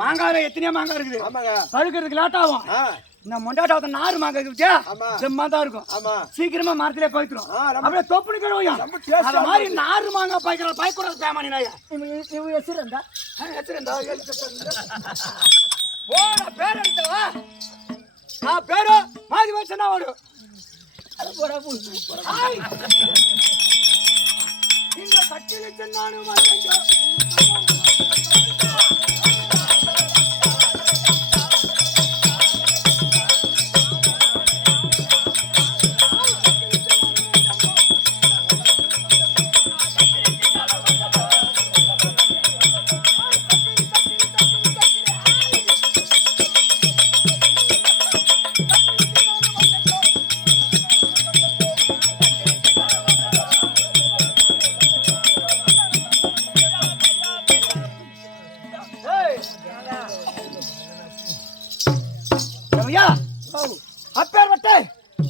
மாங்காய் எத்தனையோ மாங்காய் இருக்குது. ஆமாங்க பழுக்கிறதுக்கு லேட் ஆகும். இந்த மொண்டாட்டாத நார் மாங்காய் இருக்குதே செம்ம தான் இருக்கும். ஆமா சீக்கிரமா மரத்திலே போய்த்துரும். அப்படியே தொப்புனு கழுவையா அந்த மாதிரி நார் மாங்காய் பாக்கறல பாய்க்கூடாது பேமானி நாயா. ನೀವು ಹೆಸರಂದ ಹೆಸರಿಂದ ಓ ನಾ பேர் எடுத்தவா ಆ பேரு ಮಾದಿ ವಚನ ಓಡು ಅದು ಬರಬು ಹಾಯ್ ಇಂದ ಸಕ್ಕಿಲಿ ಚೆನ್ನಾನು ಮಂಜ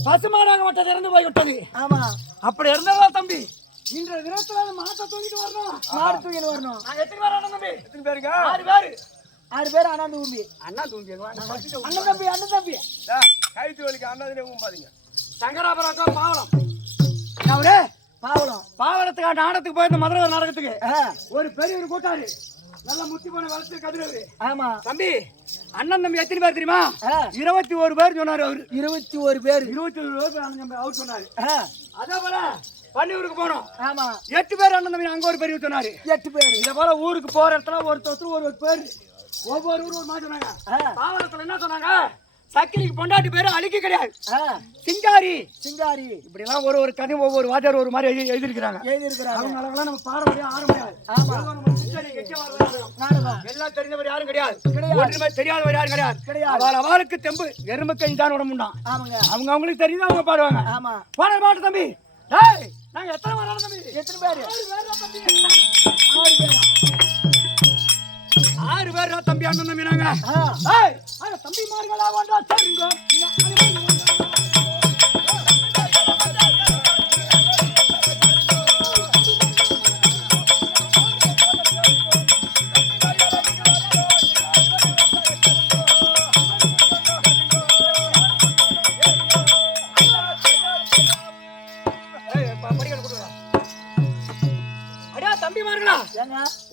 பசுமாடாக மட்டும் இறந்து போய்விட்டது. ஆமா அப்படி இருந்ததா தம்பி இன்றைய தினத்துல மாட்டை தூக்கிட்டு வரணும். மாடு தூக்கிட்டு வரணும். நாங்க எத்தனை பேர் அண்ணன் தம்பி? எத்தனை பேருங்க? 6 பேர் அண்ணன் தம்பி. அண்ணன் தம்பி அண்ணன் தம்பி கைத்து வலிக்கு அண்ணாதிலே பாத்தீங்க. சங்கராபுரம் பாவலம் அவரு பாவலத்துக்கு நாடகத்துக்கு போயிருந்த மதுரை நாடகத்துக்கு ஒரு பெரிய ஒரு கூட்டாரு நல்ல முத்தி போன வளர்த்து கதிரவரு. ஆமா தம்பி அண்ணன் தம்பி எத்தனை பேர் தெரியுமா? 21 பேர் சொன்னாரு அவரு. 21 பேர் அவர் சொன்னாரு. அதே போல பள்ளியூருக்கு போனோம். ஆமா 8 பேர் அண்ணன் தம்பி அங்க ஒரு பெரிய சொன்னாரு. 8 பேர். இதே போல ஊருக்கு போற இடத்துல ஒருத்தர் ஒரு பேர் ஒவ்வொரு ஊரும் ஒரு மாதிரி சொன்னாங்க. பாவலத்துல என்ன சொன்னாங்க? சக்கிலிக்கு பொண்டாட்டி பேரு அழிக்க கிடையாது, சிங்காரி. இப்படி எல்லாம் ஒரு கதை ஒவ்வொரு வாத்தியார் ஒரு மாதிரி எழுதிருக்கிறாங்க. அவங்க அளவுலாம் நம்ம பாட முடியாது, ஆட முடியாது. எல்லாம் தெரிஞ்சவர் யாரும் கிடையாது, ஒன்றுமே தெரியாதவர் யாரும் கிடையாது. அவளுக்கு தெம்பு எறும்பு கை தான் உடம்புண்டா. அவங்க அவங்களுக்கு தெரியுது, அவங்க பாடுவாங்க. பாட பாட்டு தம்பி. நாங்க எத்தனை பேர் தம்பி? 8 பேர். 6 பேர். 6 பேர் தம்பி அண்ணன் தம்பினாங்க. தம்பி மார்களா வந்தா சரிங்க.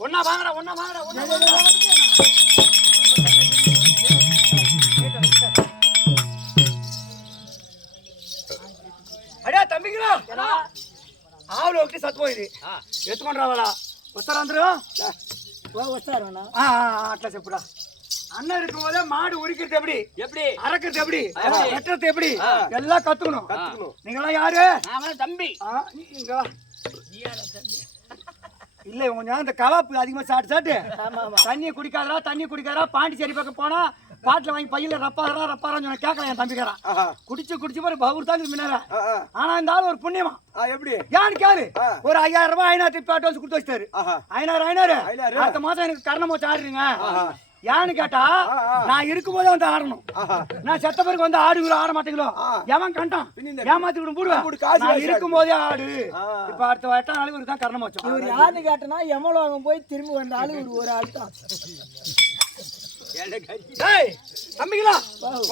ஒன்னா வாங்கடா ஒன்னா வாங்கடா ஒன்னா அடா தம்பிங்களா ஆவுல ஒட்டி சத்து போயிடு எத்துக்கொண்டாவடா வஸ்தராந்திரம் வஸ்தாரண்ணா அட்ல செப்புடா அண்ணன் இருக்கும்போதே மாடு உரிக்கிறது எப்படி எப்படி அறக்கிறது எப்படி வெட்டுறது எப்படி எல்லாம் கத்துக்கணும் நீங்களாம் யாரு தம்பி இல்ல கொஞ்சம் இந்த கவாப்பு அதிகமா சாப்பிட்டு தண்ணியை குடிக்காதரா பாண்டிச்சேரி பக்கம் போனா பாட்டில் வாங்கி பையில ரப்பாரான்னு சொன்ன கேட்கலாம் என் தம்பிக்காரன் குடிச்சு பாரு பவுர் தான் முன்னால ஆனா இந்த ஆள் ஒரு புண்ணியமா எப்படி ஏன்னு கேளு ஒரு 5000 ரூபாய் 500 பேட்டோஸ் கொடுத்து வச்சிட்டாரு 500 அடுத்த மாசம் எனக்கு கரணம் வச்சு ஆடுறீங்க ஏன்னு கேட்டா நான் இருக்கும்போதே வந்து ஆடணும் நான் செத்த பிறகு வந்து ஆடுங்களோ ஆட மாட்டீங்களோ எவன் கண்டான் ஏமாத்தி போடுவேன் இருக்கும் போதே ஆடு இப்ப அடுத்த 8 நாளைக்கு ஒரு தான் கரணம் வச்சோம் இவர் யாருன்னு கேட்டனா எமலோகம் போய் திரும்பி வந்தாலும் ஒரு ஆள் தான் தம்பிங்களா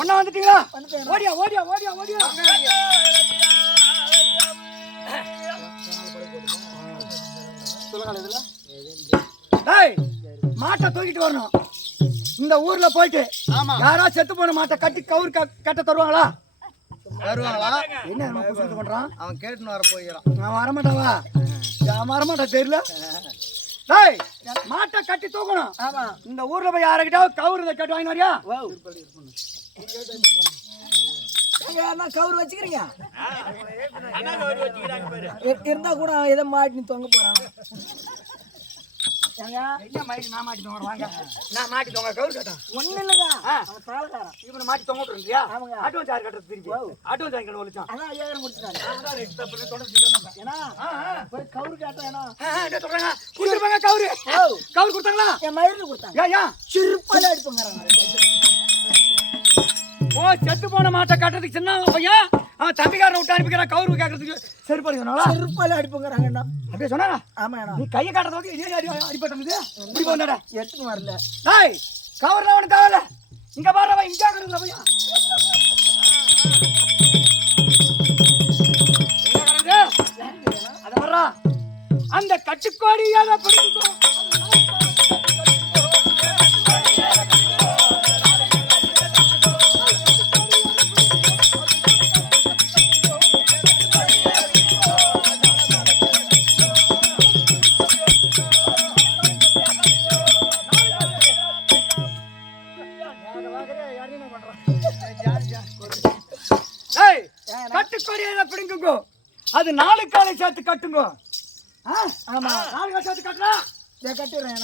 ஒன்னா வந்துட்டீங்களா ஓடியா ஓடியா ஓடியா ஓடியா சொல்லுங்க மாட்டை தூக்கிட்டு வரணும் இந்த ஊர்ல போயிட்டு யாரா செத்து போன மாட்டை கட்டி கவுரு கட்ட தருவாங்களா என்ன பண்றான் அவன் கேட்டுன்னு வர போயிடறான் நான் வரமாட்டாவா வரமாட்டா தெரியல மாட்டை கட்டி தூக்கணும் இந்த ஊர்ல போய் யாருக்கிட்ட கவுரு கட்டு வாங்கி வரியா கவுரு வச்சுக்கிறீங்க இருந்தா கூட எதை மாட்டி தொங்க போறான் ஒண்ணு இல்லங்க இவனை மாட்டி தொங்க விட்டுருந்தியா அட்வான்ஸ் யாரு கட்டுறது திருப்பி அட்வான்ஸ் வாங்கி ஒழிச்சான் கவுரு கேட்டா கொடுத்துருப்பாங்க கவுரு கவுரு கொடுத்தாங்களா என் மயிரில் கொடுத்தாங்க சிறுப்பால எடுத்துங்க ஓ செத்து போன மாட்டை கட்டுறதுக்கு சின்ன பையன் அவன் தம்பிக்காரனை விட்டு அனுப்பிக்கிறான் கவுரு கேட்கறதுக்கு செருப்பால அடிப்புங்கிறாங்கண்ணா அப்படியே சொன்னா ஆமாண்ணா நீ கையை காட்டுறதுக்கு இதே அடிப்பட்டது இப்படி வந்தாடா எடுத்துன்னு வரல டேய் கவர்ல அவனுக்கு தேவையில்ல இங்க பாருவா இங்க கிடக்குற பையன் அத வர்றா அந்த கட்டுக்கோடியாக பிடிக்கும் கட்டுக்கோடியாக பிடிங்குங்கோ அது 4 காலை சேர்த்து கட்டுங்கோ ஆமா 4 காலை சேர்த்து கட்டுறா கட்டுறேன்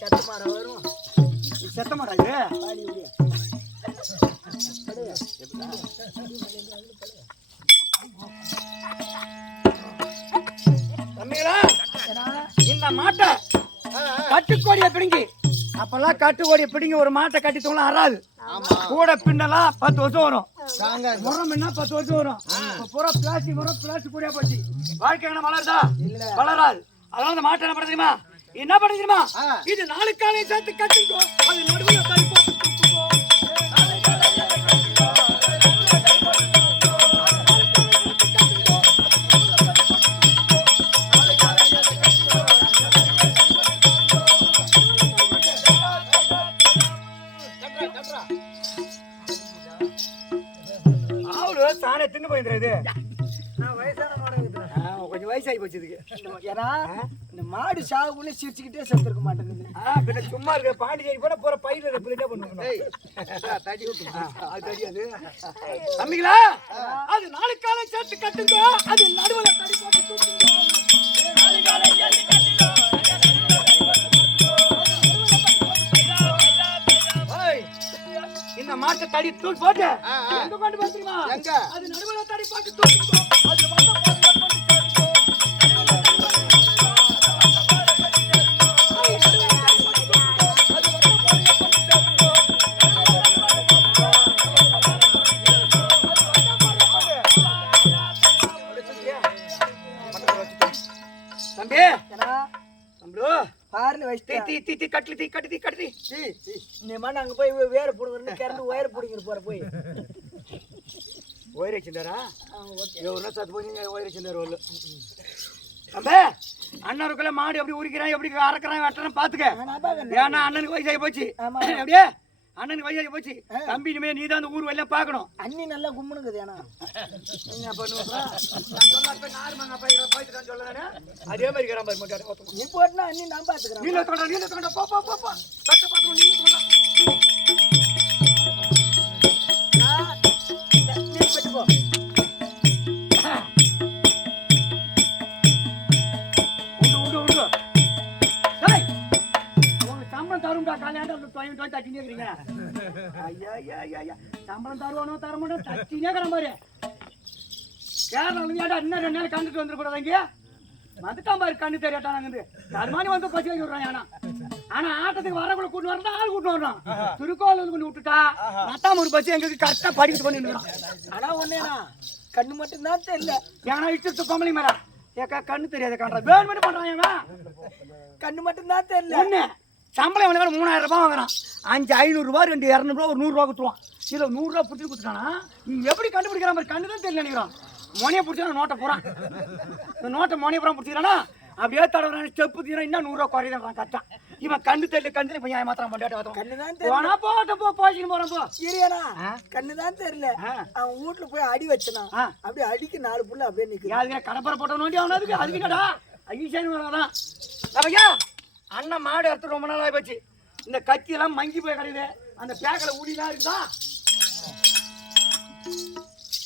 செத்த மாட வரும் செத்த மாடா இது தம்பிகளா இந்த மாட்டை கட்டுக்கோடியை பிடிங்கி அப்பெல்லாம் கட்டுக்கோடியை பிடிங்கி ஒரு மாட்டை கட்டி தூங்கலாம் அறாது கூட பின்னலாம் 10 வருஷம் வரும் முறம் என்ன 10 வருஷம் வரும் பூரா பிளாஸ்டிக் முறம் பிளாஸ்டிக் கூடியா போச்சு வாழ்க்கை என்ன வளருதா வளராது அதனால அந்த மாட்டை என்ன பண்ண தெரியுமா இது 4 காலை சேர்த்து கட்டுங்கோ அது நடுவுல தள்ளி போட்டு தூக்குங்கோ சாணை தின்னு போயிருது கொஞ்சம் வயசாகி போச்சு இதுக்கு ஏன்னா இந்த மாடு சாகுக்குள்ளே சிரிச்சுக்கிட்டே செத்துருக்க மாட்டேங்குது சும்மா இருக்க பாண்டிச்சேரி போட போற பயிர் பண்ணுவாங்க தம்பிங்களா அது 4 காலை சேர்த்து கட்டுங்க அது நடுவுல தடி போட்டு தூக்குங்க இந்த மாட்டை தடி தூள் போட்டு எங்க கொண்டு போய் தெரியுமா? எங்க? அது நடுவுல தடி போட்டு தூக்கிட்டு அது வந்து தம்பி பாருன்னு வச்சு தீ கட்டி நீ மாதிரி அங்க போய் வேற போடுங்க கிளம்பி ஒயர் பிடிங்கிட்டு போற போய் ஒயர் வச்சுட்டாரா? எவ்வளோ சத்து போய் ஒயர் வச்சுட்டாரு ஒல்லு தம்பி. அண்ணனுக்குள்ள மாடு எப்படி உரிக்கிறான் எப்படி அறக்கிறான் வெட்டுறான் பாத்துக்க. ஏன்னா அண்ணனுக்கு வயசாகி போச்சு. அப்படியே அண்ணனுக்கு வயசாகி போச்சு. தம்பி இனிமே நீ தான் அந்த ஊர் வழியா பாக்கணும். அண்ணி நல்லா கும்முனுக்குது. ஏன்னா என்ன பண்ணுவா அதே மாதிரி நீ போட்டுனா அண்ணி நான் பாத்துக்கிறேன். நீல தோண்ட போ கட்ட பாத்துறோம். நீல தோண்ட போ தரும்டா கல்யாணம் தட்டினே இருக்கிறீங்க. ஐயா சம்பளம் தருவானோ தரமாட்டோம் தட்டினே இருக்கிற மாதிரி. கேரளாவில் இன்னும் 2 நாள் கண்டுட்டு வந்துடக்கூடாது. இங்கே வந்துட்டான் பாரு கண்ணு தெரியாட்டா. நாங்க தருமானி வந்து பசி வைக்க விடுறான். ஆனா ஆட்டத்துக்கு வரக்குள்ள கூட்டு வரணும் ஆள் கூட்டு வரணும். திருக்கோவில் கொண்டு விட்டுட்டா நட்டாம ஒரு பஸ் எங்களுக்கு கரெக்டா படிக்கிட்டு பண்ணிட்டு. ஆனா ஒன்னேனா கண்ணு மட்டும் தான் தெரியல. ஏன்னா இஷ்டத்து பொம்பளை மேல ஏக்கா கண்ணு தெரியாத காட்டுறா வேணுமென்னு பண்றான். கண்ணு மட்டும் தான் தெரியல. ஒண்ணு சம்பளம் எவ்வளோ 3000 ரூபாய் வாங்குறான். 500 ரூபா 200 ரூபா ஒரு 100 ரூபா கொடுத்துருவான். இதில் 100 ரூபா பிடிச்சி கொடுத்துட்டானா நீ எப்படி கண்டுபிடிக்கிற மாதிரி கண்ணு தான் தெரியல நினைக்கிறான். மொனையை பிடிச்சா நோட்டை போறான். இந்த நோட்டை மொனையை பூரா பிடிச்சிக்கிறானா அப்படியே தடவை ஸ்டெப்பு தீரா இன்னும் 100 ரூபா குறையிறான் கரெக்டான். இவன் கண்ணு தெரியல கண்ணு இப்போ மாத்திரம் பண்ணிட்டு கண்ணுதான் போனா போட்ட போச்சுன்னு போறான். போ சரியனா கண்ணுதான் தெரியல. அவன் வீட்டுல போய் அடி வச்சனா அப்படியே அடிக்கு 4 புள்ள அப்படியே நிக்குது. கடப்பரை போட்ட நோண்டி அவன் அதுக்கு கடா ஐயன் வராதான். ஐயா அண்ணன் மாடு எடுத்து ரொம்ப நாள் ஆகி போச்சு. இந்த கத்தி எல்லாம் மங்கி போய் கிடையாது. அந்த பேக்கல ஊழிலாம் இருக்குதா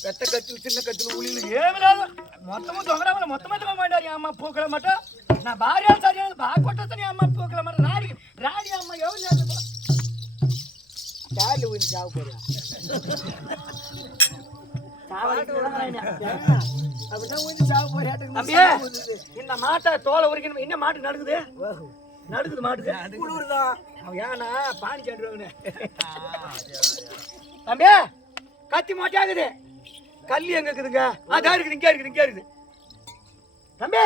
வெத்த கத்தி சின்ன கத்தில ஊழியில் ஏவிலாத மொத்தமும் தொங்கடாமல மொத்தமா தொங்க மாட்டாரு. அம்மா பூக்களை மட்டும் நான் பாரியா சரியான பாக்கொட்ட தனி அம்மா பூக்களை மட்டும் ராடி அம்மா எவ்வளோ யாரு வந்து சாவு போறியா? இந்த மாட்டை தோலை உரிக்கணும். என்ன மாட்டு நடக்குது மாட்டுக்கு குளிர்தான். ஏன்னா பானி சாண்டுவாங்க தம்பி. கத்தி மொட்டையாகுது. கல்லி எங்க இருக்குதுங்க? அதான் இருக்குது இங்கே இருக்குது தம்பி.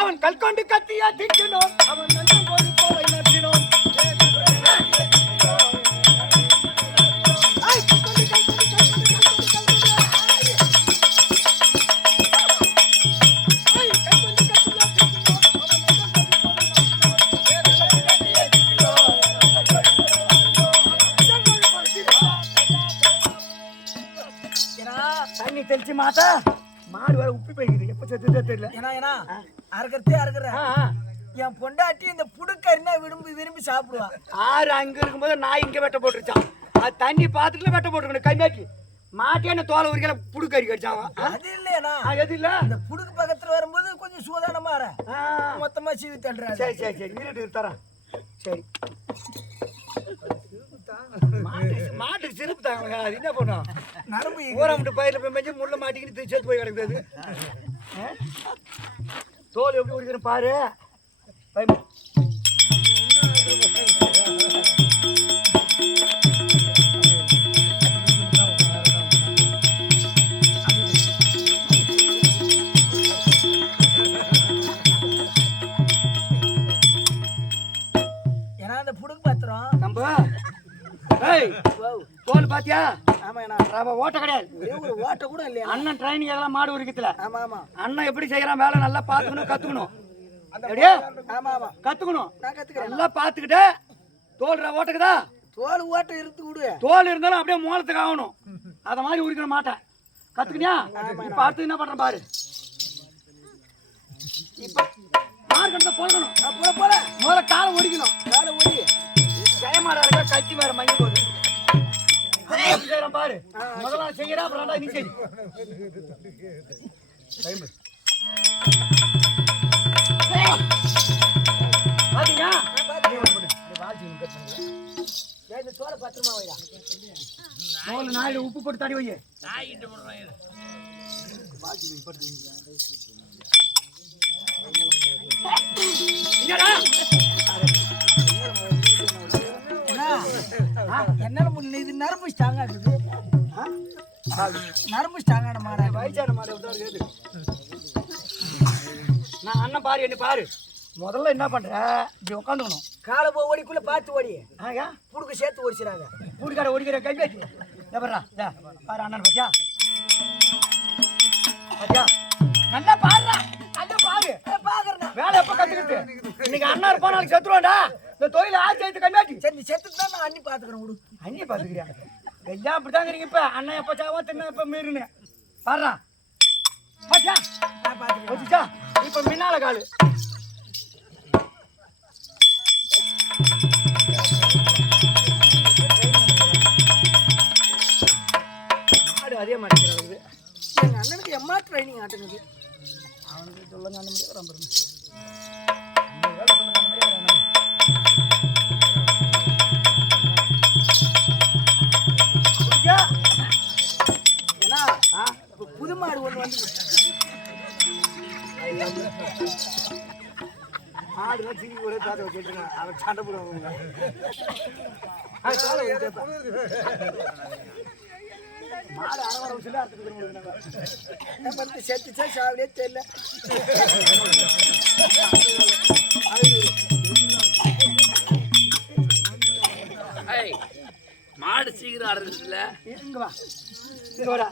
அவன் கல்கொண்டு கத்தியா திட்டணும். அவன் நட்டினோம். தண்ணி தெளிச்சு மாட்டா மாடு வேற உப்பி போய்க்குது. எப்ப செத்து தெரியல. ஏன்னா அறுக்கிறேன். என் பொண்டாட்டி இந்த புடுக்கறினா விரும்பி சாப்பிடுவான். ஆறு அங்க இருக்கும்போது நாய் இங்க வெட்ட போட்டுருச்சான். அது தண்ணி பாத்துட்டுல வெட்ட போட்டுருக்கணும். கைமாக்கி மாட்டே என்ன தோலை உரிக்கல புடுக்கறி கடிச்சான். அது இல்லையா எது இல்ல இந்த புடுக்கு பக்கத்துல வரும்போது கொஞ்சம் சூதானமா மொத்தமா சீவி தள்ளுறா. சரி வீட்டு தரேன். சரி மாட்டுக்கு சிறப்பு தாங்க. அது என்ன பண்ணும்? நரம்பு ஊராமட்டு பயிரில் போய் மெஞ்சு முள்ள மாட்டிக்கிட்டு சேர்த்து போய் கிடக்குது. தோல் எப்படி உரிக்கணும் பாரு. ஏன்னா அந்த புடுக்கு பாத்திரம் நம்ம தோல் பாத்தியா? ஓட்ட கிடையாது. ஒரு ஓட்ட கூட இல்லையா? அண்ணன் ட்ரைனிங் எல்லாம் மாடு உரிக்கத்துல. ஆமா அண்ணன் எப்படி செய்யறான் வேலை நல்லா பாத்துக்கணும் கத்துக்கணும். அப்படியே கத்துக்கணும். நல்லா பாத்துக்கிட்டு தோல் ஓட்டுக்குதா? தோல் ஓட்ட இருந்து விடு. தோல் இருந்தாலும் அப்படியே மோளத்துக்கு ஆகணும். அத மாதிரி உரிக்கணும் மாட்டேன். கத்துக்கியா? இப்ப அடுத்து என்ன பண்றேன் பாரு. இப்ப மார்க்கெட்ட போடணும். முதல்ல காலை ஒடிக்கணும். காலை ஒடி ஜெயமாடா இருக்கா கத்தி வேற மங்கி போகுது. செய்யறேன் பாரு. முதல்ல செய்யறா அப்புறம் நீ செய். பாத்தீங்க இந்த தோலை பத்திரமா வைடா. தோல் நாயில உப்பு போட்டு தடி வை. என்னால முடியல. இது நரம்பு ஸ்ட்ராங்கா இருக்குது. நரம்பு ஸ்ட்ராங்கான மாடா. வயசான மாடு விட்டாரு கேது. நான் அண்ணன் பாரு என்ன பாரு. முதல்ல என்ன பண்ற, இப்படி உட்காந்துக்கணும். காலை போ ஓடிக்குள்ள பார்த்து ஓடி. ஆயா புடுக்க சேர்த்து ஓடிச்சிடாங்க. கூடிக்கார ஓடிக்கிற கை வச்சு எப்படா பாரு அண்ணன் பத்தியா பத்தியா நல்லா பாருடா. நல்லா பாரு. பாக்குறேன். வேலை எப்ப கத்துக்கிட்டு இன்னைக்கு அண்ணா இருப்பா நாளைக்கு செத்துருவாண்டா. இந்த தொழில ஆட்சி எடுத்து கம்மியாட்டி. சரி செத்துட்டு தான் நான் அண்ணி பாத்துக்கிறேன். விடு. அண்ணியை பாத்துக்கிறியா? எல்லாம் அப்படித்தாங்கிறீங்க. இப்ப அண்ணன் எப்ப சாவா தின்ன இப்ப மீறுன்னு பாடுறா. பாத்தியா பாத்துக்கிட்டா இப்ப மின்னால காலு. அதே மாதிரி எங்க அண்ணனுக்கு எம்மா ட்ரைனிங் ஆட்டுங்குது. அவனுக்கு சொல்லுங்க அந்த மாதிரி ரொம்ப ஏன்னா புது மாடு ஒண்ணு வந்து ஆடுலாம் சீக்கி கூட தாத்த வச்சுருங்க. அவன் சண்டை போடுவாங்க. மாடு அரை சொல்லி அறுத்துட்டு செத்துச்சா சாவிலே தெரியல. மாடு சீக்கிரம் அறுக்கிறதுல இங்க வா இங்க வாடா.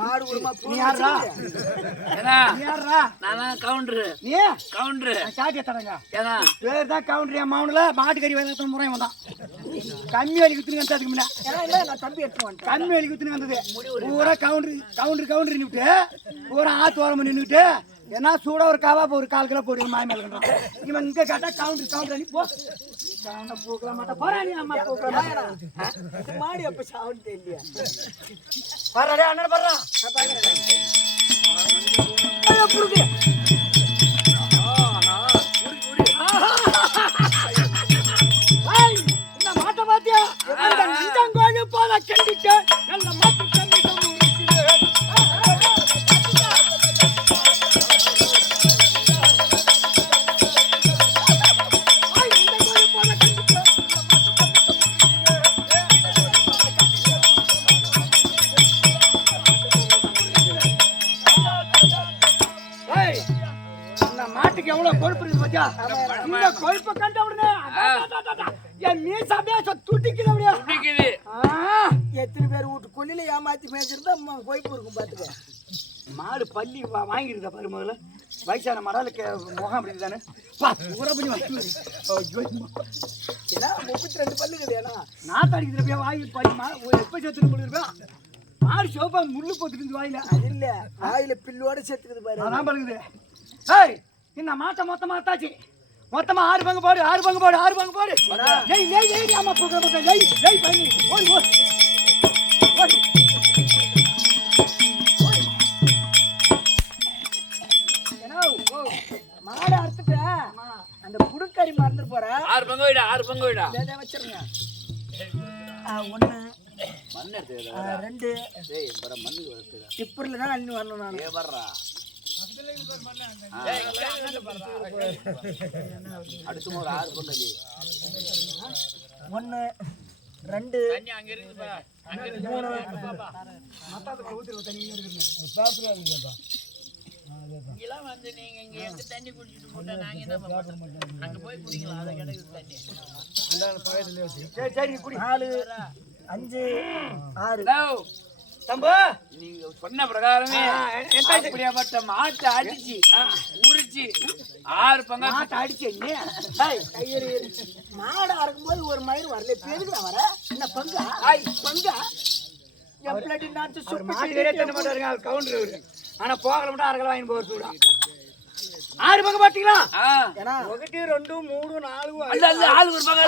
மாடு உருமா நீ யாரா? நீ யாரா? நான் கவுண்டரு. நீ கவுண்டரு சாட்டிய தரங்க. ஏன்னா பேர் தான் கவுண்டர். என் மவுனில் மாட்டுக்கறி வேலை முறை வந்தான். கம்மி வேலைக்கு குத்துன்னு வந்து அதுக்கு முன்ன ஏன்னா நான் தம்பி எடுத்து வந்துட்டேன். கம்மி வேலைக்கு குத்துன்னு வந்தது. பூரா கவுண்டர் நின்றுட்டு பூரா ஆத்து ஓரமா நின்றுட்டு ஏன்னா சூடா ஒரு கவாப்பு ஒரு 1/4 கிலோ போடுவோம். மாய் மேல கண்டான். இவன் இங்க கேட்டா கவுண்டர் நீ போ. பூக்கல மாட்டேன் போறா. நீ அம்மா பூக்கல மாடு எப்ப சாவுன்னு தெரியலையா? பாரு அண்ணன் பாடுறா. புடுக்கு இந்த மாட்டை பாத்தியா? நெஞ்சங்கோழி போல கண்டிட்டு நல்ல மாட்டு மாட்டுக்கு எவ்வளவு கொழுப்பு இருக்கு பாத்தியா? இந்த கொழுப்பை கண்ட உடனே என் மீசாமே துட்டிக்குது. அப்படியே துடிக்குது. எத்தனை பேர் வீட்டு கொல்லில ஏமாத்தி மேய்ச்சிருந்தா கொய்ப்பு இருக்கும் பாத்துக்க. மாடு பள்ளி வாங்கிருந்தா பாரு. முதல்ல வயசான மாடால முகம் அப்படி தானே ஊரா பண்ணி வாங்கி. ஏன்னா 32 பல்லுக்குது. ஏன்னா நாத்து அடிக்கிறப்ப வாங்கி பள்ளி எப்ப சேர்த்துட்டு போயிருப்பேன். மாடு சோப்பா முள்ளு போத்துட்டு இருந்து வாயில. அது இல்ல வாயில பில்லோட சேர்த்துக்குது பாரு. அதான் பழுகுது. ஏய் இந்த மாட்டை மொத்தமா தாச்சு. மொத்தமா 6 பங்கு போடு. 6 பங்கு போடு. 6 பங்கு போடு. ஏய் ஏய் ஏய் அம்மா போக போக ஏய் ஏய் பண்ணி ஓடி ஓடி ஓடி. ஏன்னா மாடு அறுத்துட்ட அந்த புடுக்கறி மறந்து போற. 6 பங்கு வைடா. 6 பங்கு வைடா. வச்சிருங்க. 1 2 டிப்பர்ல தான் அள்ளி வரணும். நான் வர்றா அடுத்து ஒரு 6 பங்கு 1 2 அங்க இருக்குப்பா. 3 இங்கெல்லாம் வந்து நீங்க இங்க எங்க தண்ணி குடிச்சிட்டு போட்டா நாங்க என்ன பண்ணுவோம்? அங்க போய் குடிக்கலாம். அத கிடக்குது தண்ணி. சரி சரி குடி. 4 5 6 தம்பு நீங்க சொன்ன பிரகாரமே அப்படியாப்பட்ட மாட்டை அடிச்சு உரிச்சு 6 பங்கா மாட்டை அடிச்சு நீ மாடு அறுக்கும்போது ஒரு மயிர் வரல. பேருக்குதான் வர என்ன பங்கா பங்கா எப்படி நான் மாட்டுக்கறியே தண்ணி மாட்டாருங்க கவுண்டர் அவரு. ஆனா போகல மட்டும் 1/2 கிலோ வாங்கி போக சூடா. 6 பங்கு பாத்தீங்களா? 1 2 3 4 அல்ல அல்ல ஆளு ஒரு பங்கா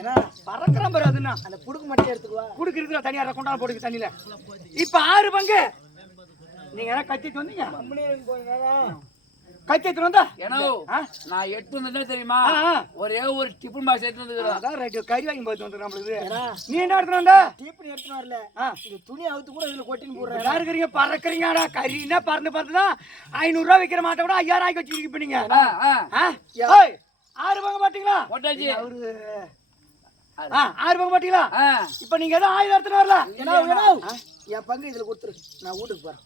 ஏன்னா பறக்குறான் பாரு. அதுன்னா அந்த புடுக்கு மட்டும் எடுத்துக்குவா. குடுக்கிறதுல தனியா கொண்டாட போடுக்கு தண்ணியில. இப்ப 6 பங்கு நீங்க ஏதாவது கத்திட்டு வந்தீங்க. கத்தி எடுத்துட்டு வந்தா ஏன்னா நான் எட்டு வந்ததே தெரியுமா ஒரே ஒரு டிஃபன் பாக்ஸ் எடுத்து வந்துக்கிறேன். அதான் ரைட்டு கறி வாங்கி போட்டு வந்து நம்மளுக்கு. நீ என்ன எடுத்துட்டு வந்த? டீப்பனி எடுத்துன்னு வரல. இந்த துணி அவுத்து கூட இதுல கொட்டின்னு போடுறேன். எல்லாரும் இருக்கிறீங்க பறக்குறீங்கடா. கறின்னா பறந்து பறந்துதான் 500 ரூபா விற்கிற மாட்டை கூட 5000 ஆக்கி வச்சிருக்கீங்க இப்ப நீங்க. 6 பங்கு மாட்டீங்களா? போட்டாச்சு. அவரு 6 பங்கு மாட்டீங்களா? இப்ப நீங்க ஏதோ 1000 எடுத்துட்டு வரல. என் பங்கு இதுல கொடுத்துரு, நான் வீட்டுக்கு போறேன்.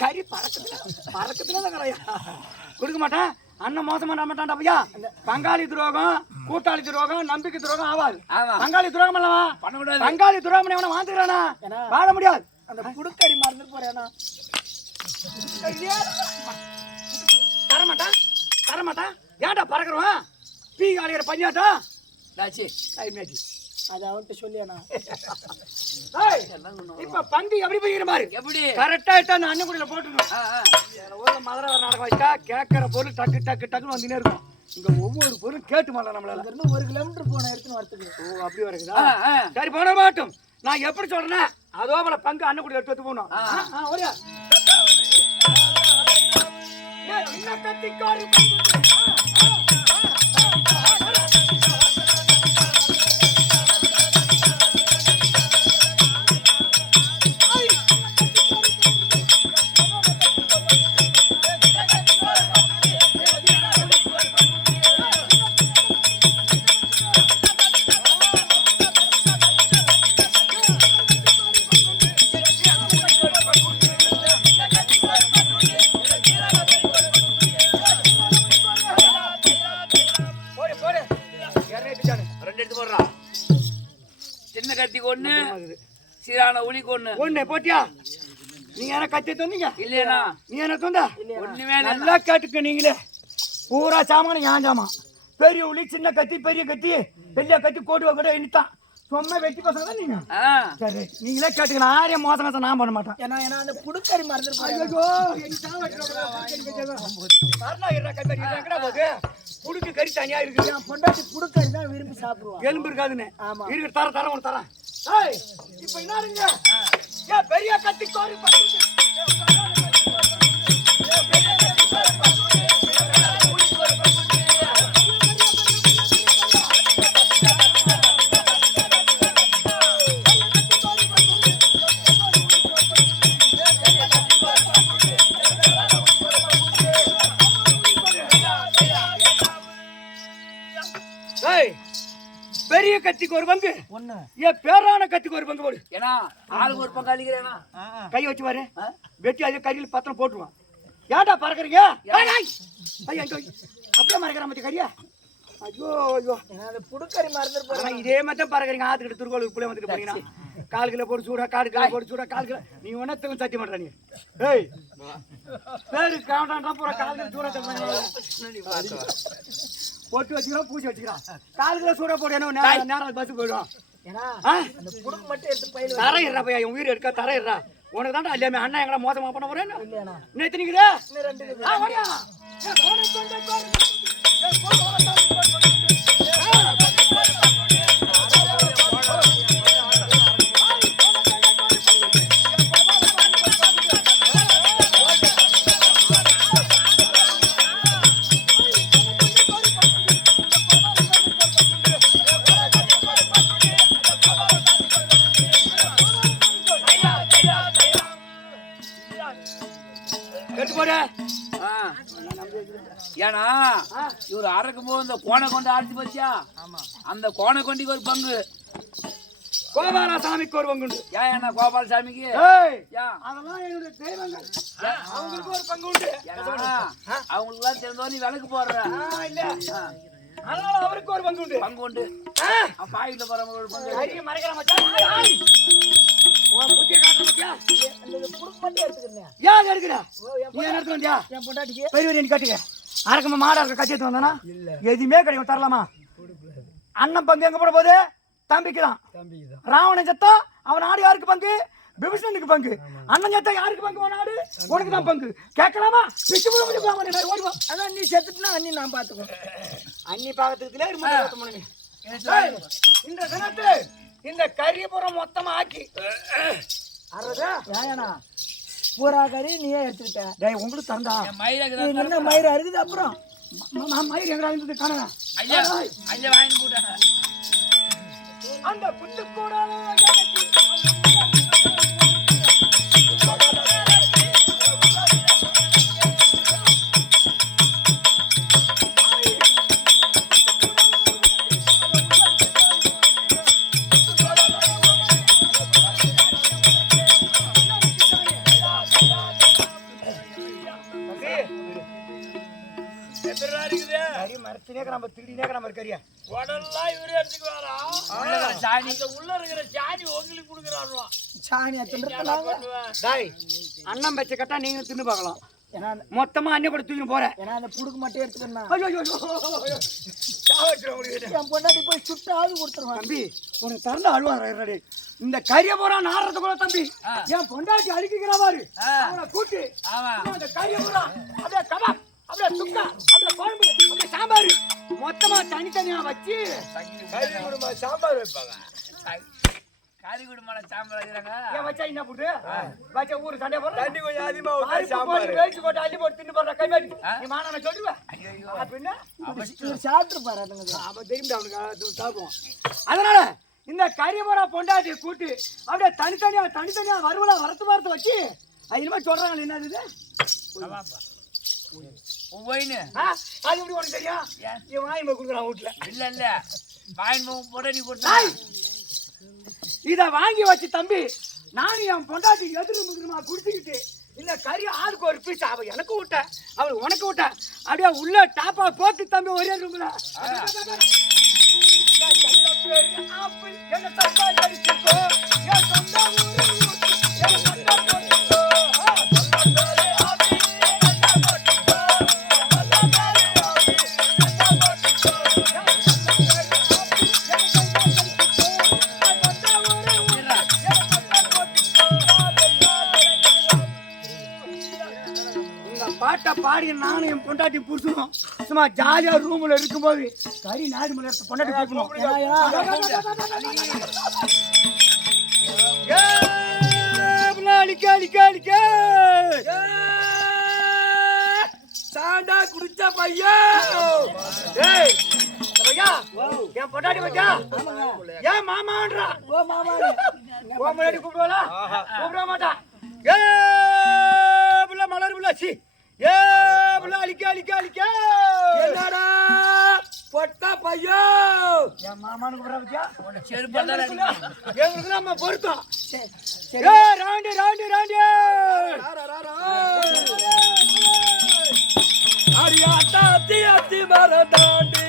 கறி பறக்கத்துல கொடுக்க மாட்டேன். அண்ணன் மோசம் பண்ண மாட்டான்டா பையா. பங்காளி துரோகம், கூட்டாளி துரோகம், நம்பிக்கை துரோகம் ஆகாது. பங்காளி துரோகம் அல்லவா பண்ணக்கூடாது. பங்காளி துரோகம் எவனை வாழ்ந்துக்கிறானா வாழ முடியாது. அந்த புடுக்கறி மறந்துட்டு போறேனா? தரமாட்டான் ஏன்டா பறக்குறோம்? பீ காலிக்கிற பஞ்சாட்டா அது அவன்கிட்ட சொல்லியானா? இப்ப பங்கு எப்படி போய்கிற மாதிரி எப்படி கரெக்டா எடுத்தா அந்த அண்ணன் போட்டுருணும். மதுரை நாடகம் வச்சா கேட்கற பொருள் டக்கு டக்கு டக்குன்னு வந்துனே இருக்கும். இங்க ஒவ்வொரு பொருள் கேட்டு மாட்டோம் நம்மளால. 1 கிலோமீட்டர் போன எடுத்துன்னு வரதுக்கு. ஓ அப்படி வருகுதா? சரி போன மாட்டோம். நான் எப்படி சொல்றேன்னா அதோ போல பங்கு அண்ணன் கூட எடுத்து போகணும். சின்ன கத்தி கொண்டு சீரான உளி கொண்டு ஒண்ணு போட்டியா? நீங்க என்ன கத்தி தந்தீங்க? இல்லையா? நீ என்ன தந்த? ஒண்ணுமே நல்லா கேட்டுக்க. நீங்களே பூரா சாமான ஏன் ஜாமான். பெரிய உளி, சின்ன கத்தி, பெரிய கத்தி, பெரிய கத்தி, கோட்டுவா கூட எண்ணித்தான். சும்மா வெட்டி பசங்க தான் நீங்க. சரி நீங்களே கேட்டுக்க. நான் யாரையும் மோசம் நான் பண்ண மாட்டேன். ஏன்னா அந்த புடுக்கறி மறந்துட்டு புடுக்கு கறி தனியா இருக்கு. என் பொண்டாட்டி புடுக்கறி தான் விரும்பி சாப்பிடுவான். எலும்பு இருக்காதுன்னு ஆமா இருக்கு. தர ஒன்று தரேன். இப்ப என்ன பெரிய கத்தி கோரி பெரிய கத்திக்கு ஒரு பங்கு ஒண்ணு. ஏன் பேரான கத்திக்கு ஒரு பங்கு போடு. ஏன்னா ஆளுக்கு ஒரு பக்கம் அழிக்கிறேனா கை வச்சு பாரு. வெட்டி அது கையில் பத்திரம் போட்டுருவான். ஏன்டா பறக்குறீங்க? அப்படியே மறைக்கிற மத்தி கறியா? ஐயோ ஐயோ அந்த புடுக்கறி மறந்துட்டு போறேன். இதே மாதிரி தான் பறக்குறீங்க. ஆத்துக்கிட்ட திருக்கோளுக்கு புள்ளைய வந்துட்டு போறீங்கன்னா 4 கிலோ போட்டு சூடா, 4 கிலோ போட்டு சூடா, 4 கிலோ நீ ஒன்னத்துக்கும் சத்தியம் பண்ற. நீ பேரு காண்டாண்டா போற 4 கிலோ சூடா போட்டு வச்சுக்கிறோம், பூச்சி வச்சுக்கிறான். 4 கிலோ சூடா போடு. என்ன நேரம் பஸ் போயிடும். ஏன்னா அந்த புடுக்கு மட்டும் எடுத்து பையில தரையிடுறா பையா. என் உயிர் எடுக்க தரையிடுறா. உனக்கு தாண்டா எல்லாமே அண்ணா எங்களை மோசமா பண்ண போறேன். இல்லையாண்ணா? நேத்து நீக்குதா? இன்னும் 2 இருக்குது. ஏன்னா இவரு அறக்கும் போது இந்த கோணை கொண்டு அரைச்சு போச்சா, அந்த கோணை கொண்டிக்கு ஒரு பங்கு, கோபால சாமிக்கு ஒரு பங்கு உண்டு. ஏன் என்ன கோபால சாமிக்கு அதெல்லாம் என்னுடைய தெய்வங்கள், அவங்களுக்கு ஒரு பங்கு உண்டு. அவங்களுக்கு எல்லாம் தெரிஞ்சோ நீ விளக்கு போடுற இல்ல, அதனால அவருக்கு ஒரு பங்கு உண்டு. பங்கு உண்டு. பாயில போறவங்க ஒரு பங்கு மறைக்கிற மச்சான். புத்திய காட்டுற மத்தியா புடுக்கு மட்டும் எடுத்துக்கிறேன். ஏன் எடுக்கிற? நீ என்ன எடுத்து வந்தியா? என் பொண்டாட்டிக்கு பெரிய நீ கட்டுக்க. அரக்கமா மாடா இருக்க கட்சி எடுத்து வந்தானா எதுவுமே கிடைக்கும். தரலாமா? அண்ணன் பங்கு எங்க போட போகுது? தம்பிக்கு தான். ராவணன் சத்தா அவன் நாடு யாருக்கு பங்கு? விபீஷணனுக்கு பங்கு. அண்ணன் சத்தா யாருக்கு பங்கு? உன் நாடு உனக்கு தான் பங்கு. கேட்கலாமா? ஓடிவா. அதான் நீ செத்துட்டுனா அண்ணி நான் பாத்துக்கோ. அண்ணி பாக்கத்துக்குல இந்த தினத்துல இந்த கரியபுரம் மொத்தமா ஆக்கி ஏனா பூரா கறி நீயே எடுத்துக்கிட்ட. டேய் உங்களுக்கு தந்தா என் மயிலுக்கு நீ தான் என்ன மயிர் அறுக்குது அப்புறம் மயிர் எங்கடா இருந்தது காணா ஐயா ஐயா வாங்கி போட்டாங்க அந்த புத்து கூட கறி மரத்தினே நம்ம திருடினே நம்ம கறியா உடல்லாம் இவரு எடுத்துக்குவாரா சாணி இந்த உள்ள இருக்கிற சாணி உங்களுக்கு கொடுக்குறாருவா சாணியா தின்றுனாங்க. டாய் அண்ணன் பச்சை கட்டா நீங்க தின்னு பார்க்கலாம். ஏன்னா மொத்தமா அண்ணன் கூட தூக்கி போறேன். ஏன்னா அந்த புடுக்கு மட்டும் எடுத்துக்கணும். ஐயோ ஐயோ சாவச்சிரும் உங்களுக்கு. என் பொண்டாட்டி போய் சுட்டாவது கொடுத்துருவான். தம்பி உனக்கு திறந்து அழுவாரு. இந்த கறிய போறா நாடுறது கூட தம்பி என் பொண்டாட்டி அழுக்கிக்கிற மாதிரி அவனை கூட்டி அந்த கறிய போறா அப்படியே கபாப் அப்படியே சுக்கா அப்படியே குழம்பு அப்படியே சாம்பார் மொத்தமா தனித்தனியா வச்சு கறி குடும்பம் சாம்பார் வைப்பாங்க. காரி குடும்பம் சாம்பார் வைக்கிறாங்க. ஏன் வச்சா என்ன போட்டு வச்சா ஊரு சண்டை போடுற தண்ணி கொஞ்சம் அதிகமா ஊத்தி சாம்பார் வேச்சு போட்டு அள்ளி போட்டு தின்னு போடுற கை மாட்டி நீ மாநான சொல்லுவேன் அப்படின்னா இவர் சாப்பிட்டுருப்பாரு அதுங்க. அவன் தெரியும் அவனுக்கு சாப்பிடுவான். அதனால இந்த கறிமரா பொண்டாட்டியை கூட்டு அப்படியே தனித்தனியா வருவலா வரத்து வச்சு இனிமே சொல்றாங்க என்னது ஒவ்வொன்னு அது எப்படி உனக்கு தெரியும் என் வாங்கி கொடுக்குறான் வீட்டுல இல்ல இல்ல வாங்கி போட நீ கொடுத்தா இத வாங்கி வச்சு தம்பி நானும் என் பொண்டாட்டி எதிர் முதிரமா குடிச்சுக்கிட்டு இந்த கறி ஆளுக்கு ஒரு பீஸ் அவ எனக்கு விட்ட அவளுக்கு உனக்கு விட்ட அப்படியே உள்ள டாப்பா போட்டு தம்பி ஒரே ரூம்ல பாட்டை பாடி நானும் என் பொண்டாட்டி புடிச்சணும் சும்மா ஜாலியா ரூம்ல இருக்கும்போது கறி நாடு மலை பொண்டாட்டி கூப்பிடணும். சாண்டா குடிச்ச பையன் என் பொண்டாட்டி பச்சா ஏன் மாமான்றா ஓ மாமா முன்னாடி கூப்பிடுவாளா கூப்பிட மாட்டா ஏ புள்ள மலர் புள்ளாச்சி ஏ புள்ள அழிக்க என்னடா பொட்டா பையோ என் மாமானு கூப்பிடுறா பத்தியா செருப்பெல்லாம் எங்களுக்கு நம்ம பொருத்தம் ஏ ராண்டி அடி அத்தி மர தாண்டி